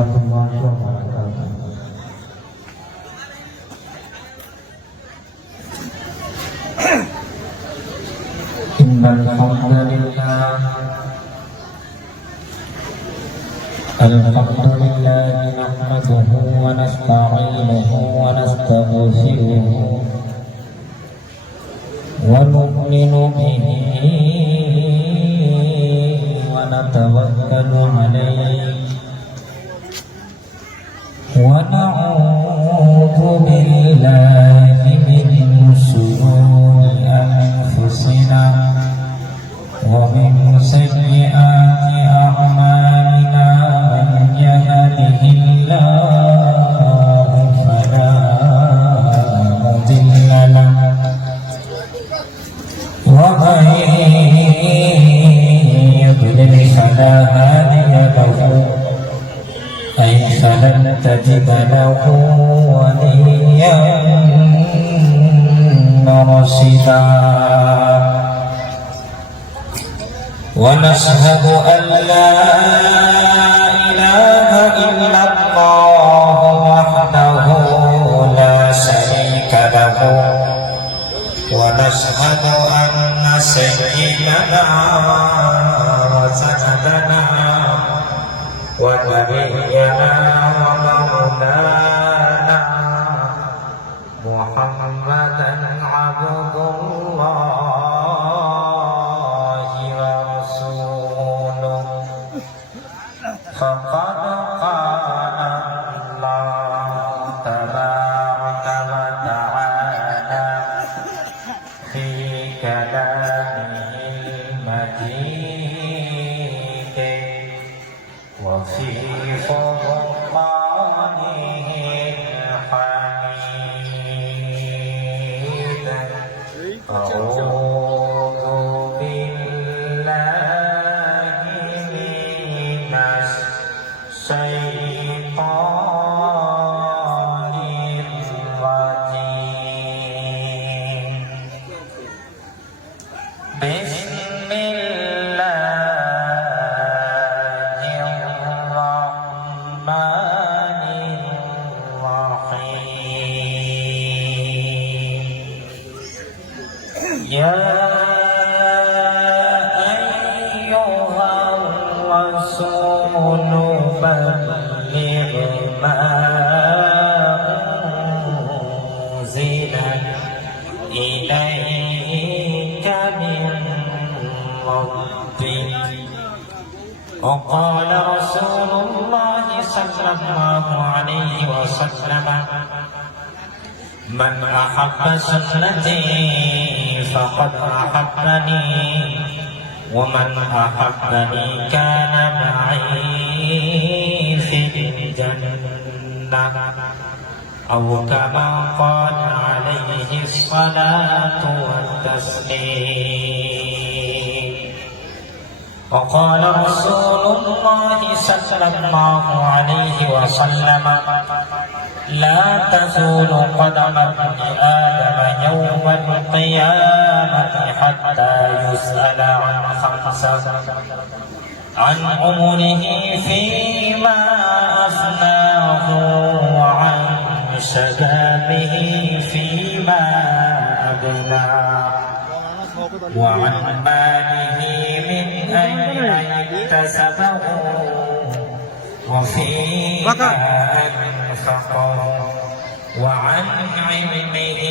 warahmatullahi wabarakatuh. Innal hamdalillah nahmaduhu wa nasta'inuhu wa nastaghfiruh wa nu'minu bihi wa natawakkalu alayhi wa na'udzu billahi min shururi anfusina wa min sayyiati a'malina man yahdihillahu fala mudilla lahu wa man yudlil fala hadiya lahu فلن تجد له وليا مرشدا ونشهد أن لا إله إلا الله وحده لا شريك له ونشهد أن سيدنا وسندنا ونبينا ومولانا محمدا عبد الله ورسوله فقد قال الله تبارك وتعالى في كلامه المجيد وفي فرقانه الحميد أعوذ بالله من الشيطان الرجيم بسم الله الرحمن الرحيم يا أيها الرسول بلغ ما أنزل إليك من ربك وقال رسول الله صلى الله عليه وسلم من أحب سنتي فقد أحبني ومن أحبني كان معي في الجنة أو كما قال عليه الصلاة والتسليم وقال رسول الله صلى الله عليه وسلم لا تزول قدم ابن آدم يوم القيامة حتى يسأل عن خمسة عن عمره فيما أفناه وعن شبابه فيما أبلاه وعن ماله من أين اكتسبه وفيما أنفقه وعن علمه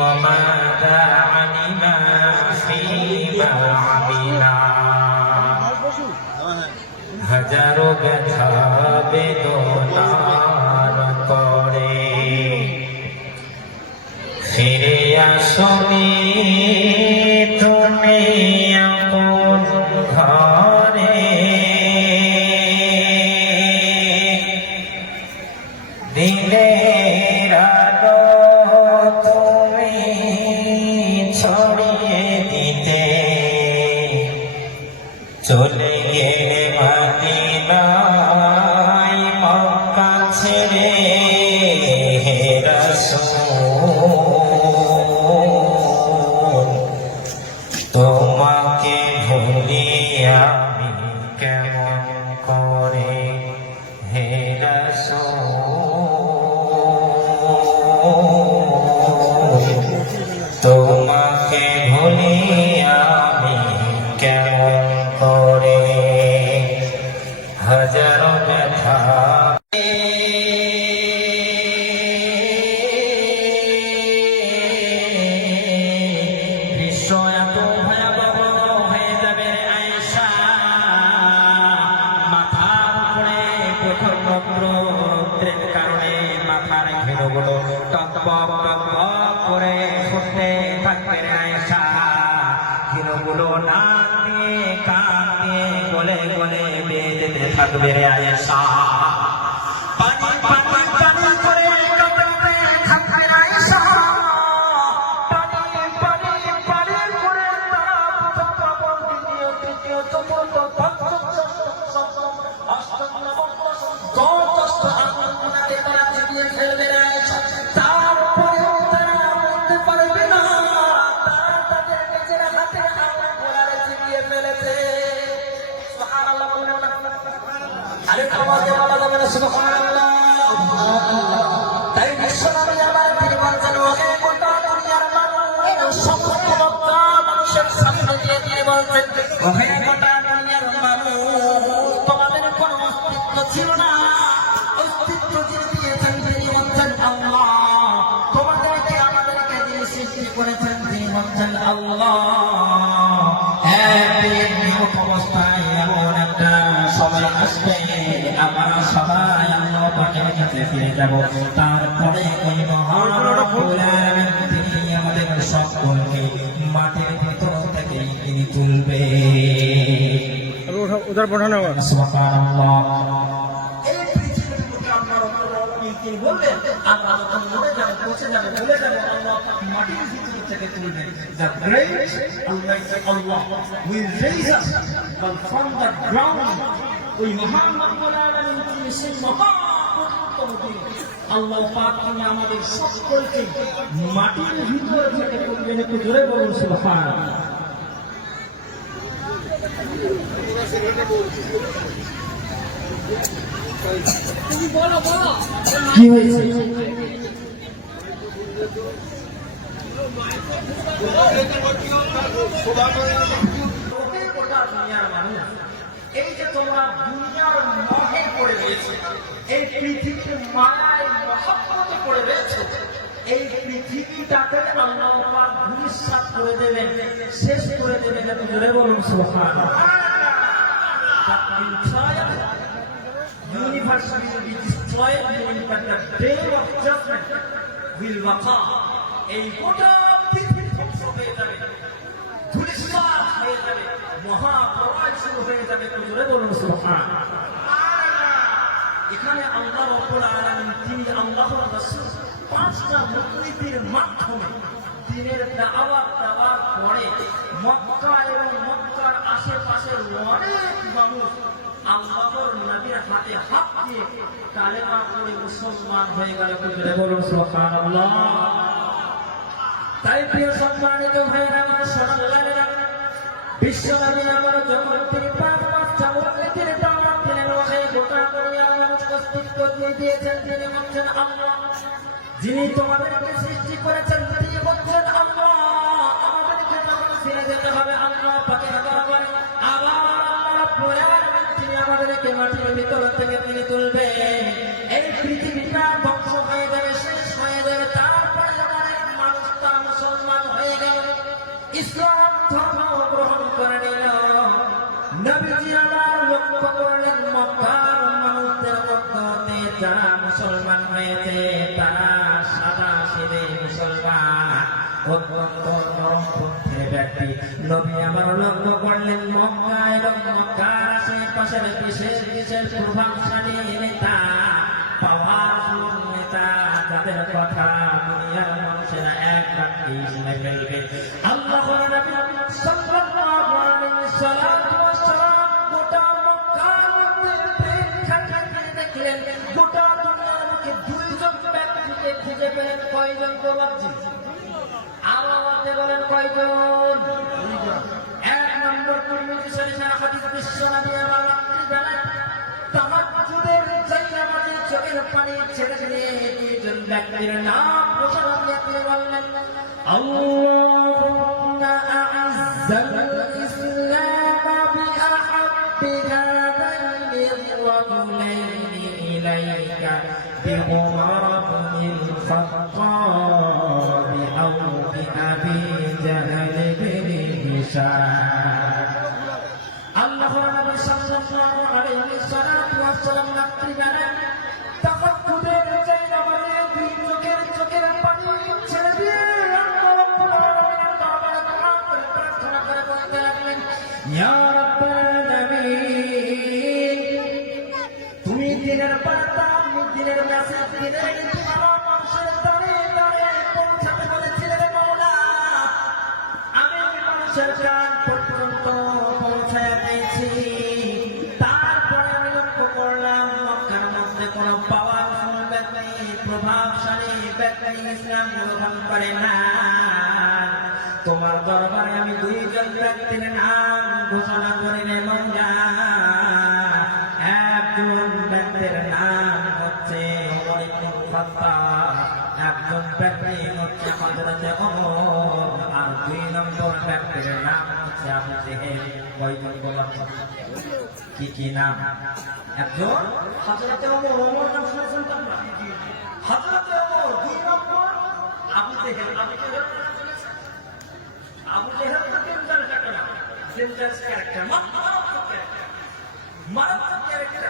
وماذا علم فيما عمل হাজার ব্যথা বেদনার করে ফিরে আসনি তুমি আপন ঘরে দিনের আলো তুমি ছড়িয়ে দিতে চলে গেলে মদিনায় মক্কা ছেড়ে হে রাসূল তোমাকে ভুলি আমি কেমন করে হে মনে হাজারো ব্যথা বিশ্ব এত ভয়াবহ হয়ে যাবে আয়েশা মাথার উপরে প্রখর রৌদ্রের কারণে মাথার ঘেরোগুলো টকবক টকবক করে ফুটতে থাকবে আয়েশা ঘেরোগুলো নাক দিয়ে কান দিয়ে গলে গলে বেয়ে যেতে থাকবে আয়েশা পানি পানি পানি করে কাঁদতে থাকবে আয়েশা পানি পানি পানি করে তারা প্রথম দ্বিতীয় তৃতীয় চতুর্থ পঞ্চম সপ্তম অষ্টম নবম দশম দশটা আঙুলগুলোতে তারা চিবিয়ে ফেলবে আয়েশা তারপরেও তারা বলতে পারবে না তারা তাদের নিজের হাতের আঙুলগুলো চিবিয়ে ফেলেছে সুবহানাল্লাহ বলেন না আরে আওয়াজে বলা যাবে না সুবহানাল্লাহ তাই বিশ্বনবী আমার তিনি বলছেন ওহে গোটা দুনিয়ার মানুষ সমস্ত মানুষের সামনে দিয়ে তিনি বলছেন ওহে গোটা দুনিয়ার মানুষ তোমাদের কোনো অস্তিত্ব ছিল না অস্তিত্ব যিনি দিয়েছেন তিনি বলছেন আল্লাহ তোমাদেরকে আমাদেরকে যিনি সৃষ্টি করেছেন তিনি বলছেন আল্লাহ অবস্থায় এমন একটা সময় আসবে আমরা সবাই আল্লাহ পাকের কাছে ফিরে যাব তারপরে ওই মহান রব্বুল আলামিন তিনি আমাদের সকলকে মাটির ভিতর থেকে তিনি তুলবে उधर बढ़ाना हुआ সুবহানাল্লাহ এই পৃথিবীর বুকে আমরা রব্বুল আলামিন তিনি বললেন আমরা যখন মরে যাব পৌঁছে যাব ভুলে যাব আল্লাহ পাক মাটির ভিতর থেকে তুলবে the great almighty Allah will raise us from the ground ওই মহান রব্বুল আলামিন তিনি সেই মহান আল্লাহ পাক তিনি আমাদের সকলকে মাটির ভিতর থেকে তুলবেন একটু জোরে বলুন সুবহানাল্লাহ কি হয়েছে এই যে তোমরা দুনিয়ার মোহে পড়ে গেছে এই পৃথিবীর মায়ায় মহব্বতে পড়ে রয়েছে এই পৃথিবীটাকে আল্লাহ পাক ধূলিসাৎ করে দেবেন শেষ করে দেবেন একটু জোরে বলুন সুবহানাল্লাহ universe will be destroyed but the day of judgment will waqa এই গোটা পৃথিবী ধ্বংস হয়ে যাবে ধূলিসাৎ হয়ে যাবে মহাপ্রলয় শুরু হয়ে যাবে জোরে বলুন সুবহানাল্লাহ এখানে আল্লাহ রাব্বুল আলামিন তিনি আল্লাহর রাসূল পাঁচটা মূর্তির মাধ্যমে দিনের দাওয়াত দেওয়ার পরে মক্কা এবং মক্কার আশেপাশের অনেক মানুষ আল্লাহর নবীর হাতে হাত দিয়ে কালেমা পড়ে মুসলমান হয়ে গেল জোরে বলুন সুবহানাল্লাহ তাই প্রিয় সম্মানিত ভাইরা আমার সোনালালেরা বিশ্বনবী আমার যখন তিনি পাঁচ মূর্তির দাওয়াত দিলেন ওহে গোটা দুনিয়ার মানুষকে অস্তিত্ব দিয়ে দিয়েছেন তিনি বলছেন আল্লাহ যিনি তোমাদেরকে সৃষ্টি করেছেন তিনি বলছেন আল্লাহ আমাদেরকে যখন ফিরে যেতে হবে আল্লাহ পাকের দরবারে আবার আল্লাহ রাব্বুল আলামিন তিনি আমাদেরকে মাটির ভিতর থেকে তিনি তুলবে এই পৃথিবীটা ধ্বংস হয়ে যাবে শেষ হয়ে যাবে তারপরে অনেক মানুষ তা মুসলমান হয়ে গেল ইসলাম ধর্ম গ্রহণ করে নিল নবীজি আবার লক্ষ্য করলেন মক্কার মানুষদের মধ্যে যারা মুসলমান হয়েছে তারা সাদা সিধে মুসলমান অত্যন্ত নরমপন্থী ব্যক্তি নবী আবার লক্ষ্য করলেন মক্কা এবং মক্কার আশেপাশের বিশেষ বিশেষ প্রভাবশালী নেতা পাওয়ারফুল নেতা যাদের কথা দুনিয়ার মানুষেরা এক বাক্যে শুনে ফেলবে আল্লাহর নবী সাল্লাল্লাহু আলাইহি ওয়াসাল্লাম গোটা মক্কার মধ্যে প্রেক্ষাপটে দেখলেন গোটা দুনিয়ার মধ্যে দুইজন ব্যক্তিকে খুঁজে পেলেন কয়জন প্রবাদী আওয়াজে বলেন কয়জন এক নম্বর তিরমিজি শরীফের হাদিস বিশ্বনবী আমার রাত্রিবেলায় তাহাজ্জুদের জায়নামাজে চোখের পানি ছেড়ে দিয়ে দুইজন ব্যক্তির নাম ঘোষণা দিয়ে তিনি বললেন আল্লাহুম্মা আ'ইজ্জাল ইসলাম বিআহাদ بهذين الرجلين إليك بعمر بن الخطاب أو بأبي جهل بن هشام আল্লাহ নবী সাল্লাল্লাহু আলাইহি ওয়াসাল্লাম রাত্রি বেলা তাহাজ্জুদের চাইতে আমাদের দুই চোখের পানি ছেড়ে দিয়ে আল্লাহ রাব্বুল আলামিনের দরবারে দোয়া করে প্রার্থনা করে বলতে লাগলেন ইয়া রাব্বাল আলামিন তুমি দিনের বার্তা দিনের মেসেজ দিনের ইতিবারক মানুষের দ্বারে দ্বারে পৌঁছাতে বলেছিলে রে মাওলা আমি মানুষের কান পর্যন্ত পৌঁছায় দিয়েছি তারপরে আমি লক্ষ্য করলাম মক্কার মধ্যে কোনো পাওয়ারফুল ব্যক্তি প্রভাবশালী ব্যক্তি ইসলাম গ্রহণ করে না তোমার দরবারে আমি দুইজন ব্যক্তির নাম ঘোষণা করি রে মাওলা একজন ব্যক্তির নাম হচ্ছে ওমর ইবনে খাত্তাব একজন ব্যক্তি হচ্ছে হযরত ওমর আর দুই নম্বর ব্যক্তির নাম হচ্ছে আবু জেহেল কয়জন বলা কি নাম একজন হযরত ওমর নাম শুনেছেন তো আপনারা হযরত ওমর দুই নম্বর আবু জেহেল আবু জেহেল তো ডেঞ্জারাস একটা নাম ডেঞ্জারাস ক্যারেক্টার মারাত্মক ক্যারেক্টার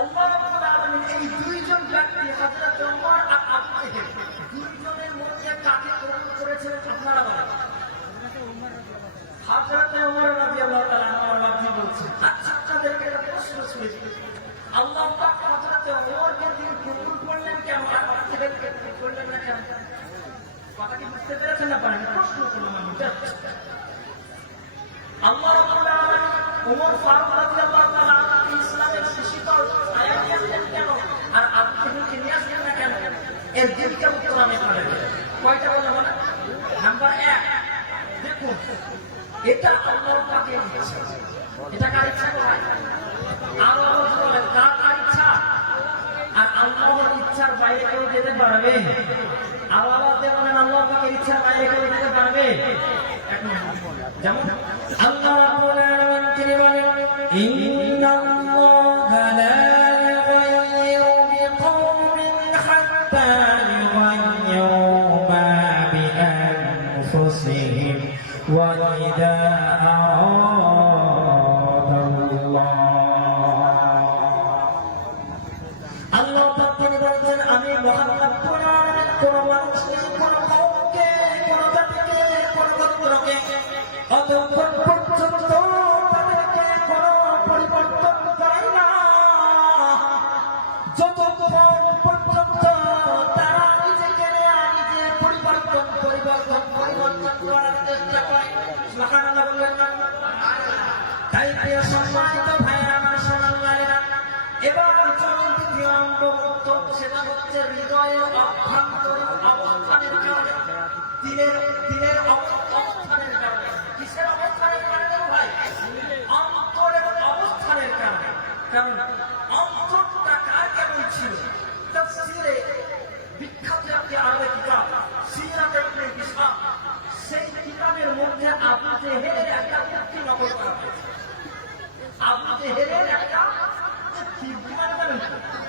আল্লাহ রাব্বুল আলামিন এই দুইজন ব্যক্তি হযরত ওমর আর আবু জেহেল দুইজনের মধ্যে কাকে কবুল করেছিলেন আপনারা বলেন হযরত ওমর রাদিয়াল্লাহু তাআলা আমার বাবা বলছেন আচ্ছা আপনাদেরকে একটা প্রশ্ন শুনেছি আল্লাহ পাক হযরত ওমরকে তিনি কবুল করলেন কেন আর আবু জেহেলকে কবুল করলেন না কেন কথা কি বুঝতে পেরেছেন না পারেন প্রশ্ন করলাম আমি আল্লাহ রাব্বুল আলামিন ওমর ফারুক রাদিয়াল্লাহু তাআলা ইসলামের শিশিতল ছায়া নিয়ে আসলেন কেন আর আবু জেহেলকে নিয়ে আসলেন না কেন এর দুইটা উত্তর আমি আপনাদের কয়টা বললাম না নাম্বার 1 দেখুন এটা আল্লাহর পাকের ইচ্ছা এটা কার ইচ্ছা হয় আল্লাহ বলেন কার ইচ্ছা আর আল্লাহর ইচ্ছার বাইরে কেউ যেতে পারবে আল্লাহ বলেন আল্লাহর পাকের ইচ্ছার বাইরে কেউ যেতে পারবে যেমন আল্লাহ রাব্বুল আলামিন তিনি বলেন ইন্নাল্লাহা লা ইউগাইয়িরু বিকওমিন হাত্তা ইউগাইয়িরু মা বিআনফুসিহিম ওয়া ইযা আরাদাল্লাহ আল্লাহ পাক তিনি বলেন আমি মহান রব্বুল আলামিন কোন মানুষকে কোন কওমকে কোন জাতিকে কোন গোত্রকে অতঃপর পর্যন্ত তাদেরকে কোনো পরিবর্তন করাই না যতক্ষণ পর্যন্ত তারা নিজেকে নিজে পরিবর্তন করার চেষ্টা করে সুবহানাল্লাহ বললেন না তাই প্রিয় সম্মানিত ভাইরা আমার সোনার এবার চলুন দ্বিতীয় অঙ্গ সেটা হচ্ছে হৃদয়ের অভ্যন্তরীণ অবস্থানের কারণে দিনের অবস্থানের কারণে কিসের অবস্থানের কারণে ভাই অন্তরের অবস্থানের কারণে কারণ অন্তরটা কার কেমন ছিল তাফসীরে বিখ্যাত একটি আরবি কিতাব সিরাত ইবনে হিশাম সেই কিতাবের মধ্যে আবু জেহেলের একটা উক্তি নকল করা হয়েছে আবু জেহেলের একটা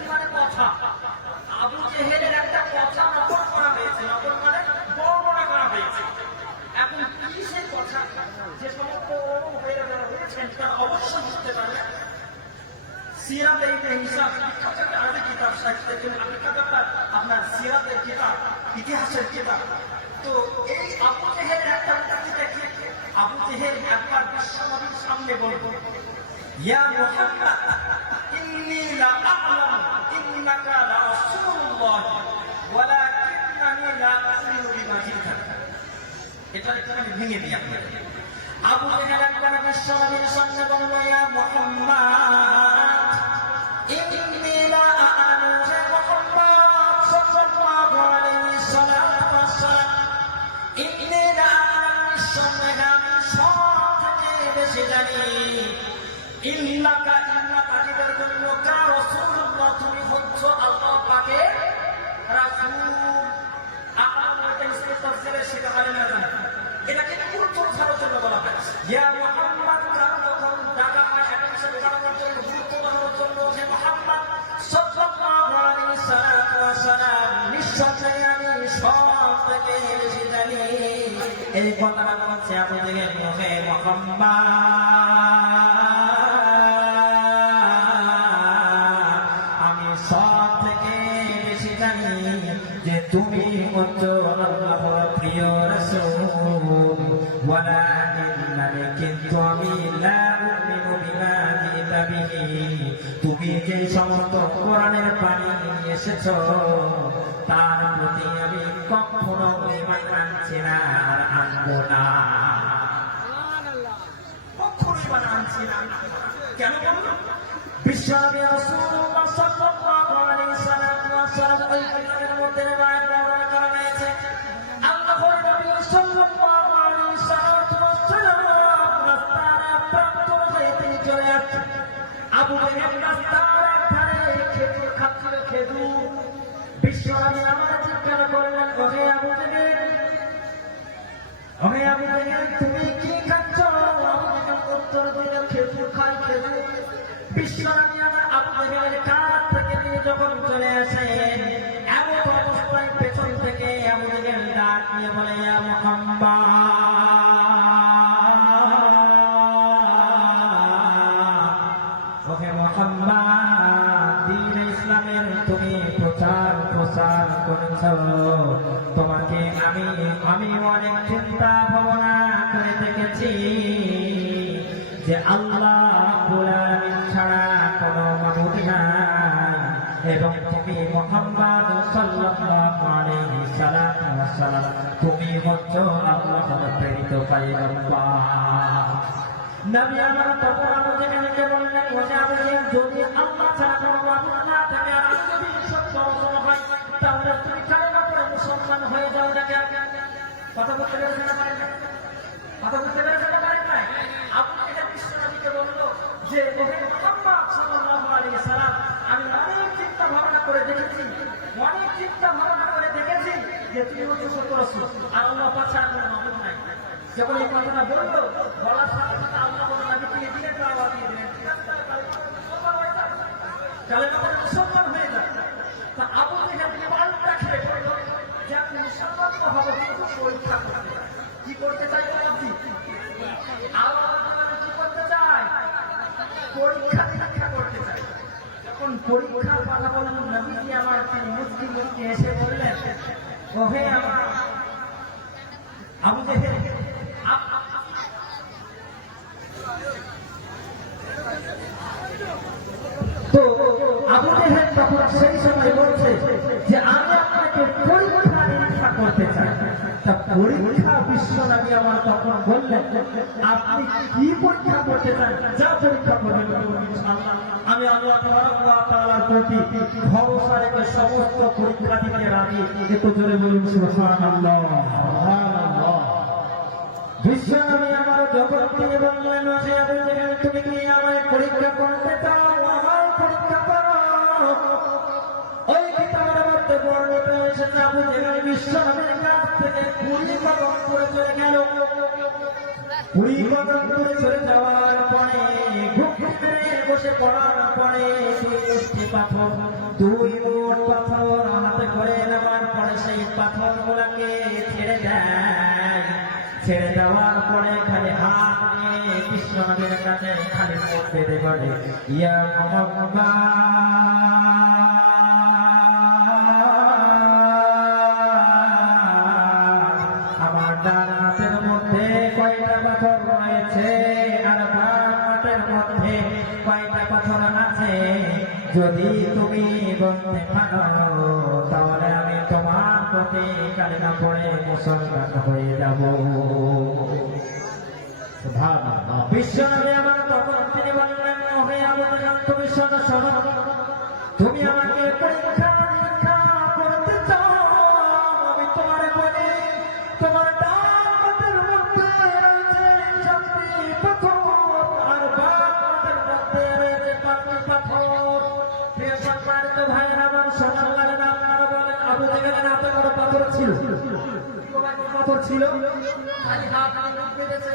মানে কথা আবু জেহেলের একটা কথা নকল করা হয়েছে নকল মানে বর্ণনা করা হয়েছে এখন কি সেই কথা যে সমস্ত হয়ে যারা হয়েছেন তারা অবশ্যই বুঝতে পারবে সিরাত ইবনে হিশাম বিখ্যাত একটা আরবি কিতাব সাহিত্যের জন্য বিখ্যাত আপনার সিরাতের কিতাব ইতিহাসের কিতাব তো এই আবু জেহেলের একটা উক্তি দেখে আবু জেহেল একবার বিশ্বনবীর সামনে বলবো ইয়া মুহাম্মদ ইন্নী লা আ'লাম ইন্নাকা লা রাসূলুল্লাহ ওয়ালাকিন্নানি লা আ'মিনু বিমা জি'তা এটা আমি ভেঙে দিই আপনাদের আবু জেহেল একবার বিশ্বনবীর সামনে বলল ইয়া মুহাম্মদ ইন্নী লা আ'লাম যে মুহাম্মদ সাল্লাল্লাহু আলাইহি ওয়াসাল্লাম ইন্নী লা আ'লাম নিশ্চয় আমি সব থেকে বেশি জানি ইন্নাকা জিবের জন্য কা রাসূলুল্লাহ তুমি হচ্ছো আল্লাহ পাকের রাসূল আপনারা বলতেন তাফসীরে সেটা বলে না জানেন এটাকে পুরো ছোট জন্য বলা হয় ইয়া মুহাম্মদ কার যখন ডাকা হয় একটা হিসেবে এই কথাটা বলছে আবু জেহেল ওহে মুহাম্মদ আমি সব থেকে বেশি জানি যে তুমি হচ্ছ আল্লাহর প্রিয় রাসূল ওয়ালাকিন্নানি কিন্তু আমি লা উমিনু বিমা জিতা বিহি তুমি যে সমস্ত কোরআনের বাণী নিয়ে এসেছো তার প্রতি আমি কখনো ঈমান আনছি না আর আনবো না কখনো ঈমান আনছি না কেন বলবো বিশ্বনবী রাসূলুল্লাহ সাল্লাল্লাহু আলাইহি ওয়াসাল্লাম ওই কিতাবের মধ্যে রিওয়ায়াত বর্ণনা করা হয়েছে আল্লাহর নবী সাল্লাল্লাহু আলাইহি ওয়াসাল্লাম রাস্তায় প্রান্ত হয়ে তিনি চলে আসছেন আবু জেহেল রাস্তার ধারে খেজুর খাচ্ছিল খেজুর বিশ্বনবী আমার জিজ্ঞাসা করলেন ওহে আবু জেহেল তুমি কি খাচ্ছ আবু জেহেল উত্তর দিল খেজুর খাই খেজুর বিশ্বনবী আমার আবু জেহেলের কাছ থেকে তিনি যখন চলে আসেন এমন অবস্থায় পেছন থেকে আবু জেহেল ডাক নিয়ে বলে ইয়া মুহাম্মদ ওহে মুহাম্মদ দ্বীন ইসলামের তুমি প্রচার করেছ তোমাকে আমি অনেক চিন্তা ভাবনা করে দেখেছি যে আল্লাহ রাব্বুল আলামিন ছাড়া কোনো মাবুদ নাই এবং তুমি মুহাম্মদ সাল্লাল্লাহু আলাইহি ওয়াসাল্লাম তুমি হচ্ছ আল্লাহর প্রেরিত পয়গম্বর নবী আমার তখন আবু জেহেলকে বললেন ওহে আবু জেহেল যদি আল্লাহ ছাড়া কোনো মাবুদ না থাকে আর যদি সত্য হয় তাহলে তুমি কালেমা পড়ে মুসলমান হয়ে যাও দেখে কথা বলতে পেরেছেন না পারেন কথা বলতে পেরেছেন না পারেন নাই আবু জেহেল বিশ্বনবীকে বলল যে ওহে মুহাম্মদ সাল্লাল্লাহু আলাইহি সাল্লাম আমি অনেক চিন্তা ভাবনা করে দেখেছি যে তুমি হচ্ছে সত্য রাসূল আর আল্লাহ ছাড়া কোনো মাবুদ নাই যখন এই কথাটা বললো বলার সাথে সাথে আল্লাহ বলে নবীকে দিলেন দাওয়াত দিয়ে দিলেন কালেমা পড়ে মুসলমান হয়ে যায় তা আবু জেহেল পাল্টা খেয়ে পড়ল যে আপনি মুসলমান তো হবে কিন্তু পরীক্ষা করতে কি করতে চাই আপনি কি করতে চাই পরীক্ষা করতে চাই যখন পরীক্ষার কথা বললেন নবীজি আমার তিনি মুসলিম এসে বললেন ওহে আমার আবু জেহেল তো আবু জেহেল তখন সেই সময় বলছে যে আমি আপনাকে পরীক্ষা করতে চাই তা পরীক্ষা বিশ্বনবী আমার তখন বললেন আপনি কি পরীক্ষা করতে চান যা পরীক্ষা করবেন আমি আল্লাহ তাআলার প্রতি ভরসা রেখে সমস্ত পরীক্ষা দিতে রাজি একটু জোরে বলুন সুবহানাল্লাহ সুবহানাল্লাহ বিশ্বনবী আমার যখন তিনি বললেন যে আবু জেহেল তুমি কি আমায় পরীক্ষা করতে চাও আমায় পরীক্ষা করো ওই কিতাবের মধ্যে বর্ণিত হয়েছে আবু জেহেল বিশ্বনবীর কাছ থেকে 20 কদম করে চলে গেল 20 কদম করে চলে যাওয়ার পরে ঘুরে বসে পড়ার পরে দুই মুঠ পাথর হাতে করে নেওয়ার পরে সেই পাথরগুলোকে ছেড়ে দেওয়ার পরে খালি হাত নিয়ে বিশ্বনবীর কাছে খালি মুখ বেঁধে বলে ইয়া মুহাম্মদ আমার ডান হাতের মধ্যে কয়টা পাথর রয়েছে আর বাম হাতের মধ্যে কয়টা পাথর আছে যদি তুমি বলতে পারো তাহলে আমি তোমার প্রতি কালিমা পড়ে মুসলমান হয়ে যাব সুবহানাল্লাহ বিশ্বনবী আমার তখন তিনি বললেন ওহে আবু জেহেল তুমি শোনো তুমি আমাকে পরীক্ষা করতে চাও আমি তোমারে বলি তোমার ডান হাতের মধ্যে রয়েছে 7টি পাথর আর বাম হাতের মধ্যে রয়েছে 5টি পাথর প্রিয় সম্মানিত ভাইরা আমার সোনার নাম বলেন আবু জেহেলের হাতে বড় পাথর ছিল পাথর ছিল খালি হাত বেঁধেছে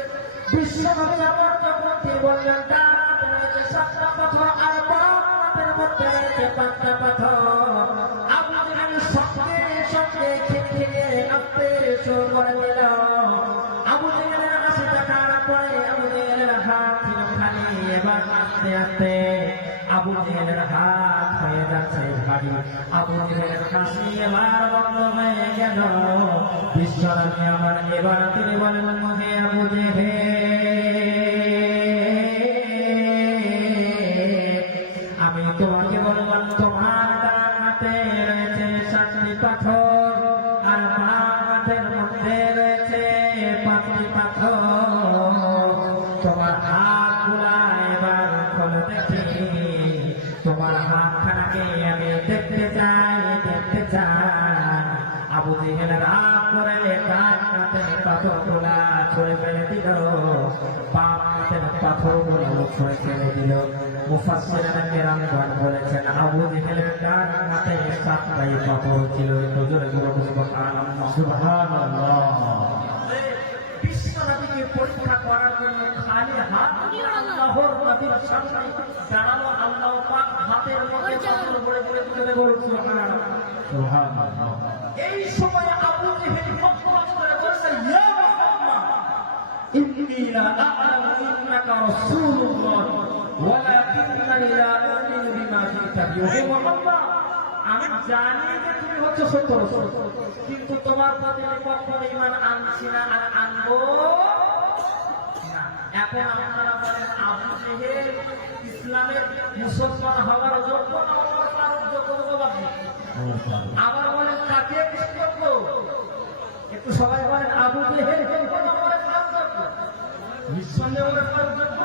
বিশ্বনবী আমার যখন তিনি বললেন ডান হাতে রয়েছে 7টা পাথর আর বাম হাতের মধ্যে রয়েছে 5টা পাথর আবু জেহেল সঙ্গে খেয়ে আস্তে শুরু করে দিল আস্তে আস্তে আবু জেহেলের হাত হয়ে যাচ্ছে ভারী। আবু জেহেলের হাসি এবার বন্ধ হয়ে গেল। বিশ্বনবী আমার এবার তিনি বলেন, হে আবু জেহেল, আমি তোমাকে বললাম তোমার ডান হাতে রয়েছে 7টি পাথর, আর বাম হাতের মধ্যে রয়েছে 5টি পাথর। তোমার হাত গুলা এবার খোলো দেখি, তোমার হাতখানাকে আমি দেখতে চাই। আবু জেহেল রাগ করে ডান হাতের পাথর গুলা ছুঁড়ে ফেলে দিল, বাম হাতের পাথর গুলো ছুঁড়ে ফেলে দিল। মুফাসসিরিনে কেরামগণ বলেছেন আবু জেহেলের ডান হাতে 7টাই পাথর ছিল। তো জোরে বলুন সুবহানাল্লাহ, সুবহানাল্লাহ। বিশ্বনবীকে পরীক্ষা করার জন্য খালি হাত নিয়ে আল্লাহর নবীর সামনে দাঁড়ালো। আল্লাহ পাক হাতের মধ্যে পাথর ভরে ভরে তুলে বলুন সুবহানাল্লাহ, সুবহানাল্লাহ। এই সময় আবু জেহেল ফতোয়া করে বলছে, ইয়া মুহাম্মদ, ইন্নী লা আ'লামু ইন্নাকা রাসূলুল্লাহ ওয়ালাকিন্নী লা উমিনু বিমা জি'তা বিহি। হে মুহাম্মদ, আমি জানি যে তুমি হচ্ছে সত্য রাসূল, কিন্তু তোমার প্রতি আমি কখনো ঈমান আনছি না আর আনবো না। এখন আপনারা বলেন আবু জেহেল ইসলামের মুসলমান হওয়ার যোগ্য না হওয়ার যোগ্য? আবার বলেন কাকে যোগ্য? একটু সবাই বলেন আবু জেহেল নিঃসন্দেহে যোগ্য।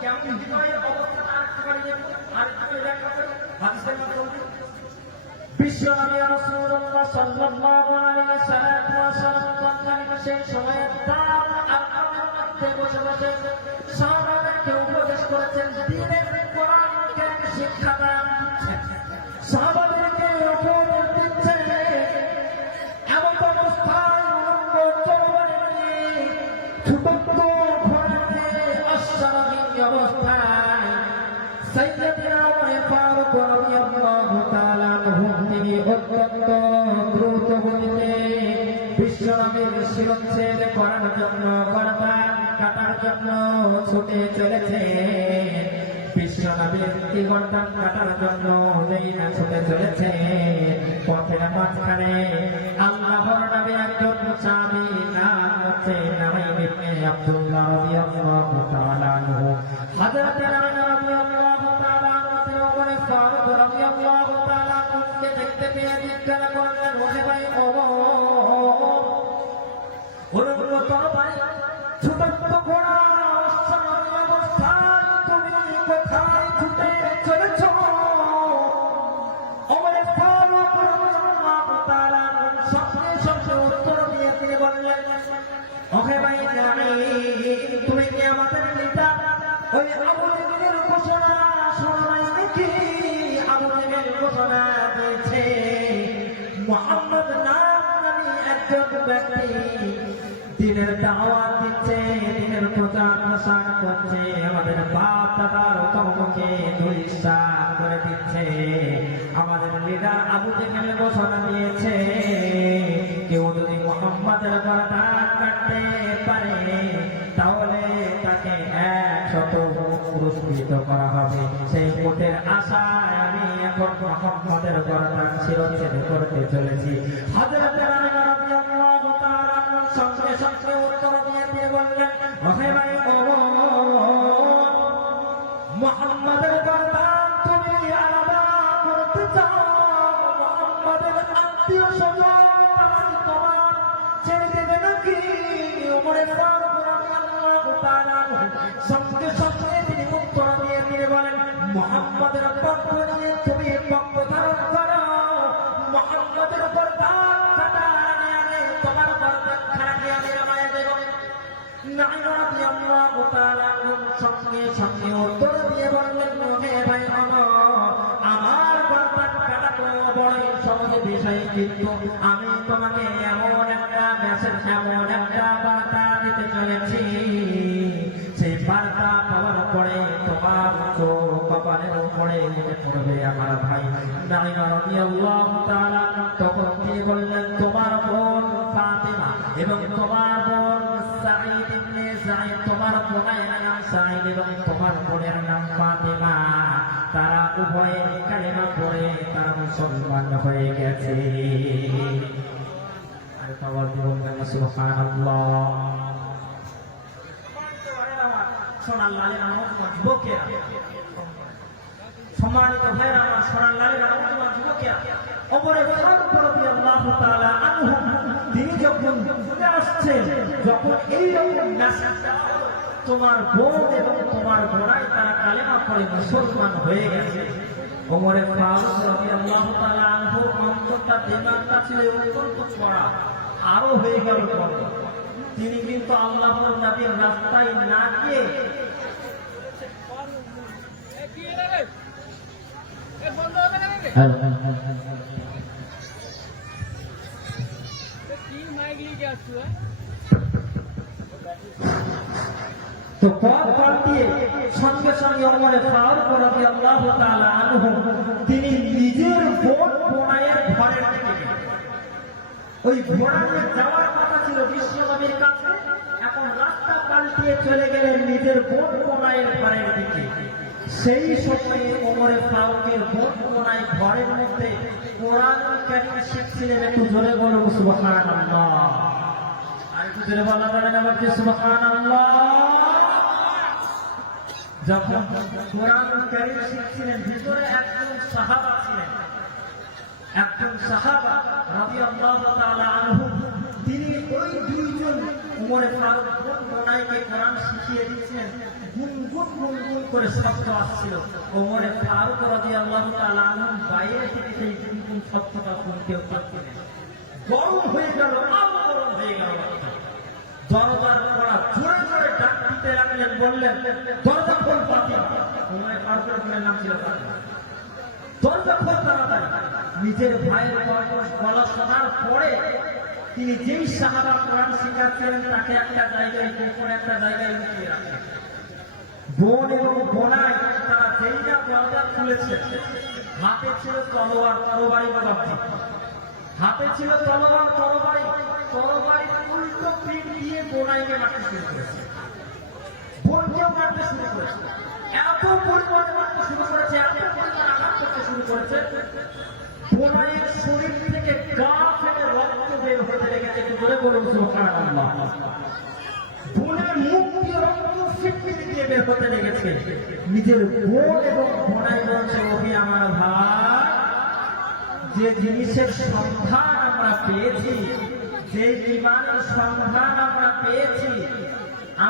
কেমন হৃদয়ের অবস্থা আরেকটু ব্যাখ্যা করি হাদিসের মাধ্যমে। বিশ্বনবী রাসূলুল্লাহ সাল্লাল্লাহু আলাইহি ওয়াসাল্লাম সেই সময়ে তার আকামের মধ্যে বসে বসে সাহাবাদেরকে উপদেশ করেছেন, দ্বীনের কোরআনকে শিক্ষা দান দিচ্ছেন, সাহাবাদেরকে উপদেশ দিচ্ছেন। এমন অবস্থায় উলঙ্গ তরবারি নিয়ে ছোট্ট ঘোড়াকে অশ্বারোহী অবস্থায় সাইয়্যিদনা ওমর ফারুক রাদিয়াল্লাহু তাআলা আনহু তিনি অত্যন্ত দ্রুত গতিতে বিশ্বনবীর শিরচ্ছেদ করার জন্য, গর্দান কাটার জন্য ছুটে চলেছে। বিশ্বনবীর গর্দান কাটার জন্য যেই না ছুটে চলেছে, পথের মাঝখানে আল্লাহর নবী একজন সাহাবী নাম হচ্ছে নাঈম ইবনে আব্দুল্লাহ রাদিয়াল্লাহু তাআলা আনহু। হযরত নাঈম রাদিয়াল্লাহু তাআলা আনহু ওমর ফারুক রাদিয়াল্লাহু তাআলা আনহুকে দেখতে পেয়ে জিজ্ঞাসা করলেন, ওহে ভাই ওমর, তরবারি ছোট্ট ঘোড়া অশ্বারোহী অবস্থায় তুমি কোথায় ছুটে চলেছ? ওমর ফারুক রাদিয়াল্লাহু তাআলা সঙ্গে সঙ্গে উত্তর দিয়ে তিনি বললেন, ওহে ভাই নাঈম, তুমি কি আমাদের নেতা ওই আবু জেহেলের ঘোষণা শোনো নাই নাকি? আবু জেহেল ঘোষণা দিয়েছে মুহাম্মদ নামে একজন ব্যক্তি দ্বীনের দাওয়াত দিচ্ছে, দ্বীনের প্রচার প্রসার করছে, আমাদের বাপ দাদার কওমকে ধূলিসাৎ করে দিচ্ছে। আমাদের লিডার আবু জেহেল ঘোষণা দিয়েছে, কেউ যদি মুহাম্মাদের গর্দান কাটতে পারে তাহলে তাকে 100 পুরস্কৃত করা হবে। সেই উটের আশায় আমি এখন মুহাম্মাদের গর্দান শিরচ্ছেদ করতে চলেছি। হযরত আলী রাদিয়াল্লাহু তাআলা সঙ্গে সঙ্গে উত্তর দিয়ে বললেন, ওহে ভাই ওমর, মুহাম্মাদের গর্দান তুমি আলাদা করতে চাও? মুহাম্মাদের আত্মীয় স্বজন তোমার ছেড়ে দেবে নাকি? ওমর ফারুক রাদিয়াল্লাহু তাআলা সঙ্গে সঙ্গে তিনি উত্তর দিয়ে বলেন, মুহাম্মাদের পক্ষ নিয়ে তুমি পক্ষ ধারণ করো। মুহাম্মাদের গর্দান কাটার আগে তোমার গর্দান খাড়াকে আমি নামায়ে দেব। নাঈম রাদিয়াল্লাহু তাআলা সঙ্গে সঙ্গে উত্তর দিয়ে বললেন, হে ভাই ওমর, আমার গর্দান কাটা তো বড়ই সহজ বিষয়, কিন্তু আমি তোমাকে এমন একটা মেসেজ, এমন একটা বার্তা দিতে চলেছি, সেই বার্তা পাওয়ার পরে তোমার চোখ কপালের উপরে উঠে পড়বে আমার ভাই। নাঈম রাদিয়াল্লাহু তাআলা তখন তিনি বললেন, তোমার বোন ফাতিমা এবং তোমার বোন সাঈদ ইবনে যায়েদ, তোমার বোনের নাম সাঈদ এবং তোমার বোনের নাম ফাতেমা, তারা উভয়ে কালেমা পড়ে তারা মুসলমান হয়ে গেছে। আর সবার বলবেন সুবহানাল্লাহ। সোনার লালের নাম যুবকেরা, সম্মানিত ভাইরা আমার, সোনার লালের নাম যুবকেরা, ওমরে ফারুক রাদিয়াল্লাহু তাআলা আনহু তিনি যখন চলে আসছেন, যখন এই রকম মেসেজ তোমার বোন এবং তোমার বোনাই তারা কালেমা পড়ে মুসলমান হয়ে গেছে, ওমরে ফারুক রাদিয়াল্লাহু তাআলা আনহু অন্তরটা দিমাগটা ছিল অত্যন্ত চড়া, আরো হয়ে গেল। তিনি কিন্তু আল্লাহর নবীর রাস্তায় না গিয়ে তো পথ পাল্টিয়ে সঙ্গে সঙ্গে ওমরে ফারুক রাদিয়াল্লাহু তাআলা আনহু তিনি নিজের বোন বোনাইয়ের ঘরের দিকে গেলেন। ওই ঘোড়াতে যাওয়ার কথা ছিল বিশ্বনবীর কাছে, এখন রাস্তা পাল্টিয়ে চলে গেলেন নিজের বোন বোনাইয়ের ঘরের দিকে। সেই সময়ে ওমরে ফারুকের বোন বোনাই ঘরের মধ্যে কোরআন কারীম শিখছিলেন। একটু জোরে বলুন সুবহানাল্লাহ। আর একটু জোরে বলা যাবে না বাকি সুবহানাল্লাহ। যখন কোরআন কারীম শিখছিলেন, ভিতরে একজন সাহাবা ছিলেন, একজন সাহাবা রাদিয়াল্লাহু তাআলা আনহু, তিনি ওই দুইজন ওমরে ফারুক বোনাইকে কোরআন শিখিয়ে দিচ্ছেন। গুনগুন গুনগুন করে শব্দ আসছিল, ওমরে ফারুক রাদিয়াল্লাহু তাআলা আনহু বাইরে থেকে সেই গুনগুন শব্দটা শুনতেও পাচ্ছিলেন। গরম হয়ে গেল, আরো গরম হয়ে গেল। দরজার কড়া জোরে জোরে ডাক দিতে লাগলেন, বললেন দরজা খোল ফাতিমা। ওমরে ফারুকের নাম ছিল ফাতিমা। দরজা খোল তাড়াতাড়ি। নিজের ভাইয়ের গলা শোনার পরে তিনি যেই সাহাবা কোরআন শিখাচ্ছিলেন তাকে একটা জায়গায়, গোপন একটা জায়গায় লুকিয়ে রাখলেন। বোন এবং বোনাই তারা যেই না দরজা খুলেছে, হাতে ছিল তলোয়ার, তরবারি বাবাজি, হাতে ছিল তলোয়ার, তরবারি, তরবারি উল্টো পিঠ দিয়ে বোনাইকে মারতে শুরু করেছে, বোনকেও মারতে শুরু করেছে। এত পরিমাণে মারতে শুরু করেছে, এত পরিমাণে আঘাত করতে শুরু করেছে, বোনাইয়ের শরীর থেকে গা ফেটে রক্ত বের হতে লেগেছে। একটু বলে বলুন সুবহানাল্লাহ। বোনের মুখ দিয়ে রক্ত ফিটফিট দিয়ে বের হতে লেগেছে। নিজের বোন এবং বোনাই বলছে, ওহি আমার ভাই, যে জিনিসের সন্ধান আমরা পেয়েছি, যে ঈমানের সন্ধান আমরা পেয়েছি,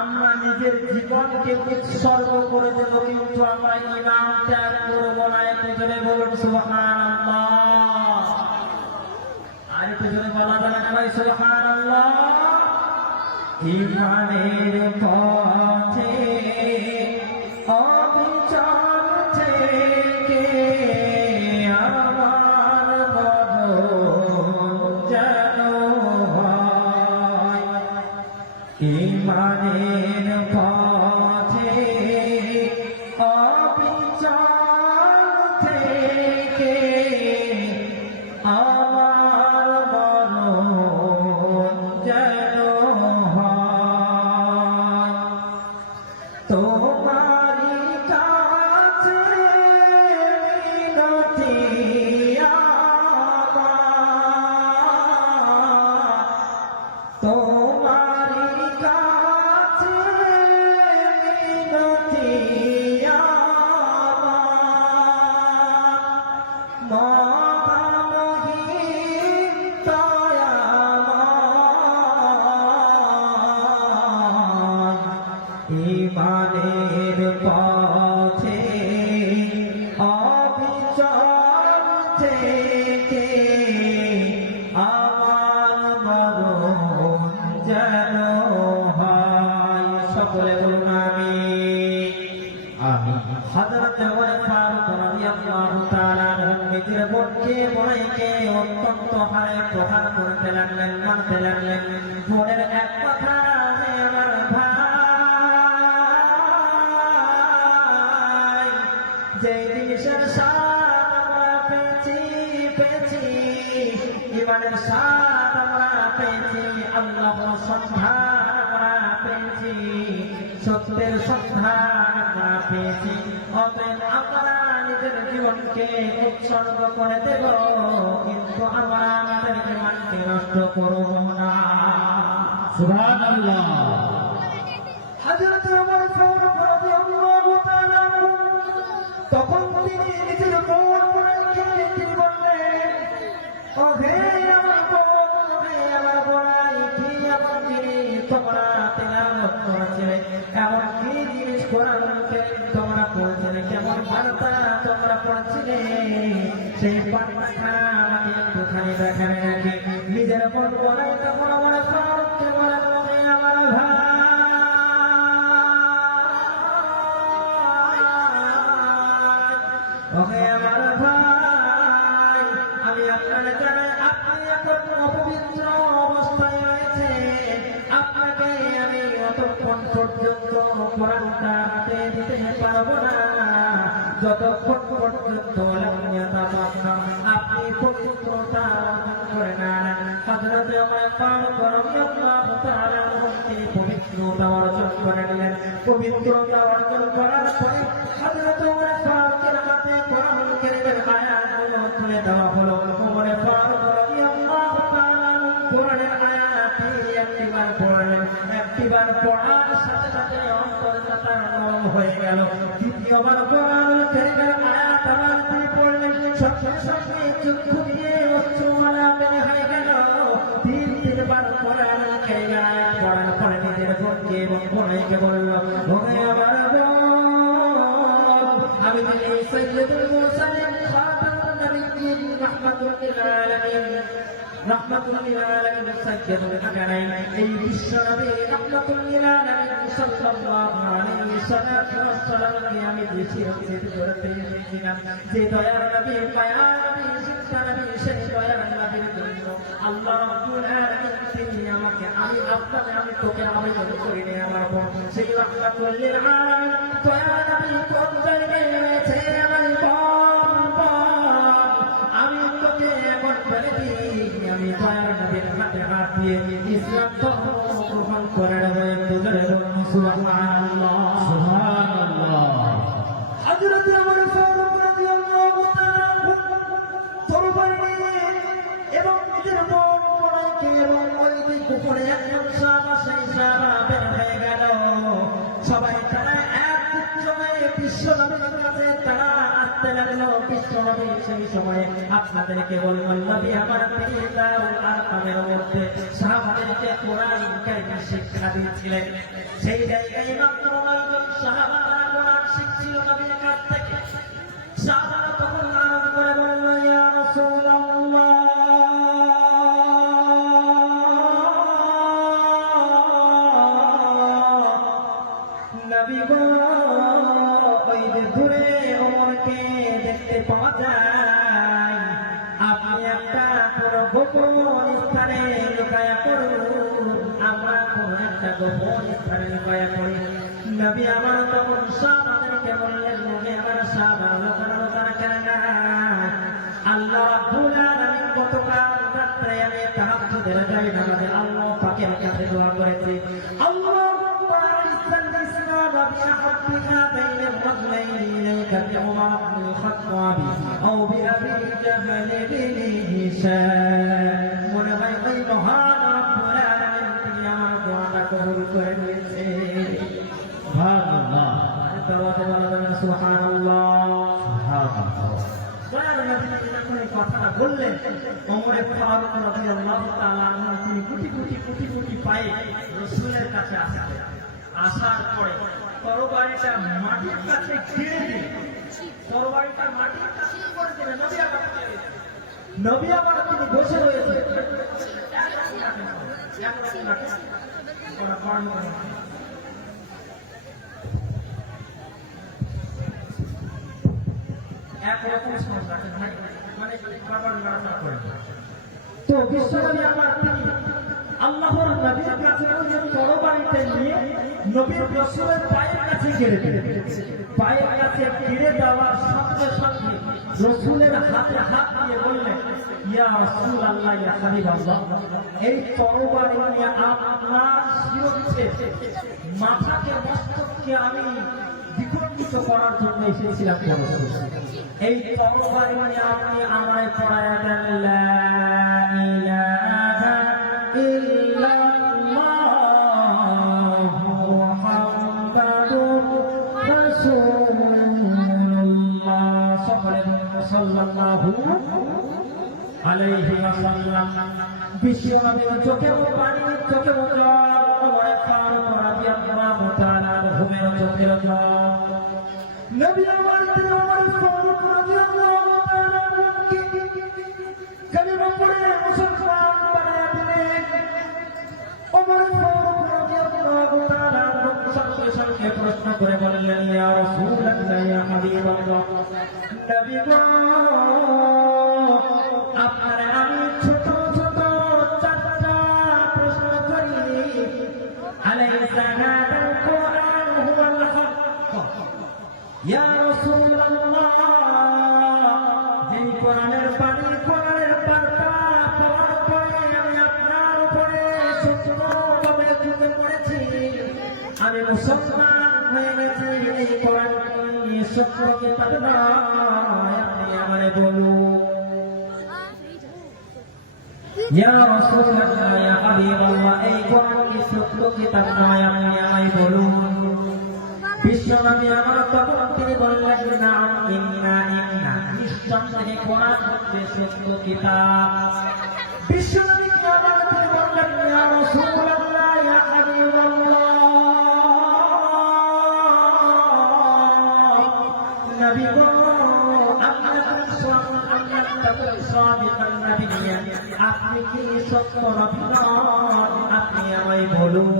আমরা নিজের জীবনকে উৎসর্গ করে দেব, কিন্তু আমরা ঈমান ত্যাগ করবো না। একটু জোরে বলুন সুবহানাল্লাহ। আর একটু জোরে বলা যাবে না ভাই সুবহানাল্লাহ। ঈমানের পথে অবিচল থেকে আমার মরণ যেন হয়। ঈমানের পথে অবিচল থেকে আমার মরণ যেন হয়। তোমারি কাছে মিনতি আমার, তোমারি কাছে মিনতি আমার, মহামহিম দয়াময়। ঈমানের পথে অবিচল থেকে আমার মরণ যেন হয়। সকলে বলুন আমিন। আমিন। হযরত ওমর ফারুক রাদিয়াল্লাহু তাআলা নিজের বোনকে বোনাইকে অত্যন্ত হারে প্রহার করতে লাগলেন, মারতে লাগলেন। বোনের এক কথা, হে আমার ভাই, যে জিনিসের স্বাদ আমরা পেয়েছি, ঈমানের স্বাদ আমরা পেয়েছি, আল্লাহর সন্ধান আমরা পেয়েছি, সত্যের সন্ধান আমরা পেয়েছি। অতএব আমরা নিজের জীবনকে উৎসর্গ করে দেব, কিন্তু আমরা আমাদের জীবনকে নষ্ট করব না। সুবহানাল্লাহ। হযরত ওমর ফারুক রাদিয়াল্লাহু তাআলা আনহু তখন তিনি নিজের বউকে তিনি বললেন, ও হে আমার বউ, হে আমার বড়াই, কি এমন জিনিস তোমরা তেলাওয়াত করেছিলে, এমন কি জিনিস কোরআন কারীম তোমরা পড়েছিলে, কেমন বার্তা তোমরা পড়েছিলে, সেই বার্তা আমাকে একটুখানি দেখাবে নাকি? নিজের বউ বড়াই তখন আমার ফারুককে বলেন, হে আমার ভাই, ওহে আমার ভাই, আমি আপনার জানাই আপনি এখন অপবিত্র অবস্থায় রয়েছে, আপনাকে আমি অতক্ষণ পর্যন্ত কোরআনটা হাতে দিতে পারবো না যতক্ষণ পর্যন্ত আপনি পবিত্রতা অর্জন করে না। হযরত ওমর ফারুক রাদিয়াল্লাহু তাআলা আনহু তিনি পবিত্রতা অর্জন করে নিলেন। পবিত্রতা অর্জন করার পরে হযরত ওমর ফারুকের হাতে কোরআন কারীমের আয়াতগুলো তুলে দেওয়া হলো। ওমর ফারুক রাদিয়াল্লাহু তাআলা আনহু কোরআনের আয়াতটি একটিবার পড়লেন, একটিবার পড়ার সাথে সাথে অন্তরটা তার নরম হয়ে গেল। দ্বিতীয়বার কোরআন কারীমের আয়াত আবার তিনি পড়লেন, সঙ্গে সঙ্গে চক্ষু দিয়ে অশ্রুমালা বের হয়ে গেল। তিনবার কোরআন কারীমের আয়াত পড়ার পরে নিজের বোনকে এবং বোনকে বলল, ওহে আমার বোন, আমি যিনি সাইয়্যিদুল মুরসালিন খাতামুন নবিয়্যিন রাহমাতুল লিল আলামিন, রাহমাতুল লিল আলামিন সাইয়্যিদুল আকরাইন, এই বিশ্ব নবী রাহমাতুল লিল আলামিন সাল্লাল্লাহু আলাইহি ওয়াসাল্লামকে আমি যে শিরোচ্ছেদ করতে এসেছিলাম, যে দয়ার নবী, মায়ার নবী, শিক্ষা নবী, সেই দয়ার নবীর জন্য আল্লাহ রাব্বুল আলামিন তিনি আমাকে, আমি তোকে আবেদন করিনি আমার বোন, সেই রাহমাতুল লিল আলামিন দয়ার নবী কোন জায়গায় রয়েছে আমার বোন, আমি তোকে এখন বলে দিই, আমি দয়ার নবীর হাতে হাত দিয়ে ইসলাম ধর্ম গ্রহণ করার হয়ে তোদের জন্য সুবহানাল্লাহ, সুবহানাল্লাহ। হযরত ওমর ফারুক রাদিয়াল্লাহু তাআলা আনহু তরবারি নিয়ে এবং নিজের বোন বোনকে এবং ওই গোপনে একজন সাহাবা, সেই সাহাবা বের হয়ে গেল। সবাই তারা এক উচ্চময়ে বিশ্ব নবীর কাছে তারা আসতে লাগলো। বিশ্ব নবী সেই সময়ে আপনাদেরকে বললেন, নবী আমার পিতাউল আরকামের মধ্যে সাহাবাদেরকে কোরআন কারীম শিক্ষা দিয়েছিলেন। সেই জায়গায় মাত্র 9 জন সাহাবা কোরআন শিখছিল নবীর কাছ থেকে। সাহাবারা তখন আরজ করে বলল, ইয়া রাসূলুল্লাহ, নবী গো, ওই যে দূরে ওমরকে দেখতে পাওয়া যায়, আপনি একটা কোনো গোপন স্থানে লুকায়া করুন, আমরা কোনো একটা গোপন স্থানে লুকায়া করি। নবী আমার তখন সাহাবাদেরকে বললেন, নবী আমার সাহাবারা লুকানোর দরকার নাই, আল্লাহ রাব্বুল আলামিন গতকাল রাত্রে আমি তাহাজ্জুদের জায়গায় নামাজে আল্লাহ পাকের কাছে দোয়া করেছি, আল্লাহুম্মা আ'ইজ্জাল ইসলাম বিহাব্বি হাদাইনি রাজলাইনি ইলাইকা বিউমর ইবনুল খাত্তাব আও বিআবি জাহল বিন হিশাম। মনে হয় ওই মহান রাব্বুল আলামিন তিনি আমার দোয়াটা কবুল করে নিয়েছে। সুবহানাল্লাহ, দাওয়াতে বলা সুবহানাল্লাহ, সুবহানাল্লাহ। দয়ার নবী যখন এই কথাটা বললেন, ওমর ফারুক রাদিয়াল্লাহু তাআলা আনহু তিনি কোটি কোটি পায়ে রাসূলের কাছে আসলেন। আসার পরে তরবারিটা মাটির কাছে গিরে দিলেন, তরবারিটা মাটির কাছে করে দিলেন। নবী আবার তিনি বসে রয়েছে। একরকম সংস্কার মানে বাবার নাড়া করে। তো বিশ্বনবী আমার তিনি আল্লাহর নবীর কাছে ওই তরবারিটা নিয়ে নবীর রাসূলের পায়ের কাছে গিরে দিলেন। পায়ের কাছে গিরে দেওয়ার সঙ্গে সঙ্গে রাসূলের হাতে হাত দিয়ে বললেন, ইয়া রাসূলুল্লাহ ইয়া হাবিবাল্লাহ, এই তরবারি নিয়ে আপনার শিরোচ্ছে মাথাকে মস্তককে আমি বিখণ্ডিত করার জন্য এসেছিলাম। এই তরবারি নিয়ে আপনি আমায় পড়ায়া দেন লা ইলাহা ইল্লাল্লাহ মুহাম্মাদুর রাসূলুল্লাহ সাল্লাল্লাহু আলাইহি ওয়াসাল্লাম। বিশ্বনবীর চোখে পানি, চোখে জল, ওমর ফারুক রাদিয়াল্লাহু তাআলা আনহুর চোখে জল। নবী আমার তিনি ওমর ফারুক রাদিয়াল্লাহু তাআলা আনহুকে কালিমা পড়ে মুসলমান বানায়া দিলেন। ওমর ফারুক রাদিয়াল্লাহু তাআলা আনহু সঙ্গে সঙ্গে প্রশ্ন করে বললেন, ইয়া রাসূলুল্লাহ ইয়া হাবিবাল্লাহ, নবী গো, আপনার আমি ছোট ছোট চারটা প্রশ্ন করি। আলাইসা হাদাল কুরআন হুয়াল হক? ইয়া রাসূলুল্লাহ, এই কোরআনের বাণী, কোরআনের বার্তা পড়ার পরে আমি আপনার উপরে সত্যভাবে ঝুঁকে পড়েছি, আমি মুসলমান হয়ে গেছি। এই কোরআন সত্য কিতাব নয়, আপনি আমারে বলুন। ইয়া রাসূলুল্লাহ ইয়া হাবিবাল্লাহ, এই কোরআন কি সত্য কিতাব নয়, আপনি আমায় বলুন। বিশ্বনবী আমার তখন তিনি বললেন, নাম ইন্না ইন্না, নিঃসন্দেহে কোরআন হচ্ছে সত্য কিতাব। বিশ্বনবী কি আমার তিনি বললেন, ইয়া রাসূলুল্লাহ ইয়া হাবিবাল্লাহ, নবী গো, আপনি কি সত্য নবী নন, আপনি আমায় বলুন।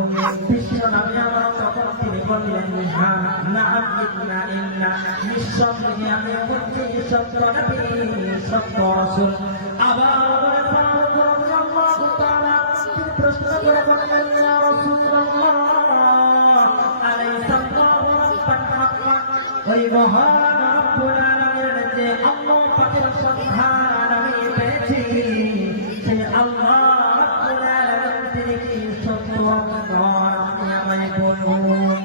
বিশ্বনবী আমার তখন তিনি বললেন, হ্যাঁ, নাম ইন্না ইন্না, নিঃসন্দেহে আমি হচ্ছি সত্য নবী, সত্য রাসূল। আবার ফারুক রাদিয়াল্লাহু তাআলা তিনি প্রশ্ন করে বললেন, ইয়া রাসূলুল্লাহ, আলাইসা আল্লাহু রাব্বান হাক্কান? ওই মহান রব্বুল আলামিনের যে আল্লাহ পাকের সন্ধান আমি পেয়েছি, সেই আল্লাহ রব্বুল আলামিন তিনি কি সত্য নন, আপনি আমায় বলুন।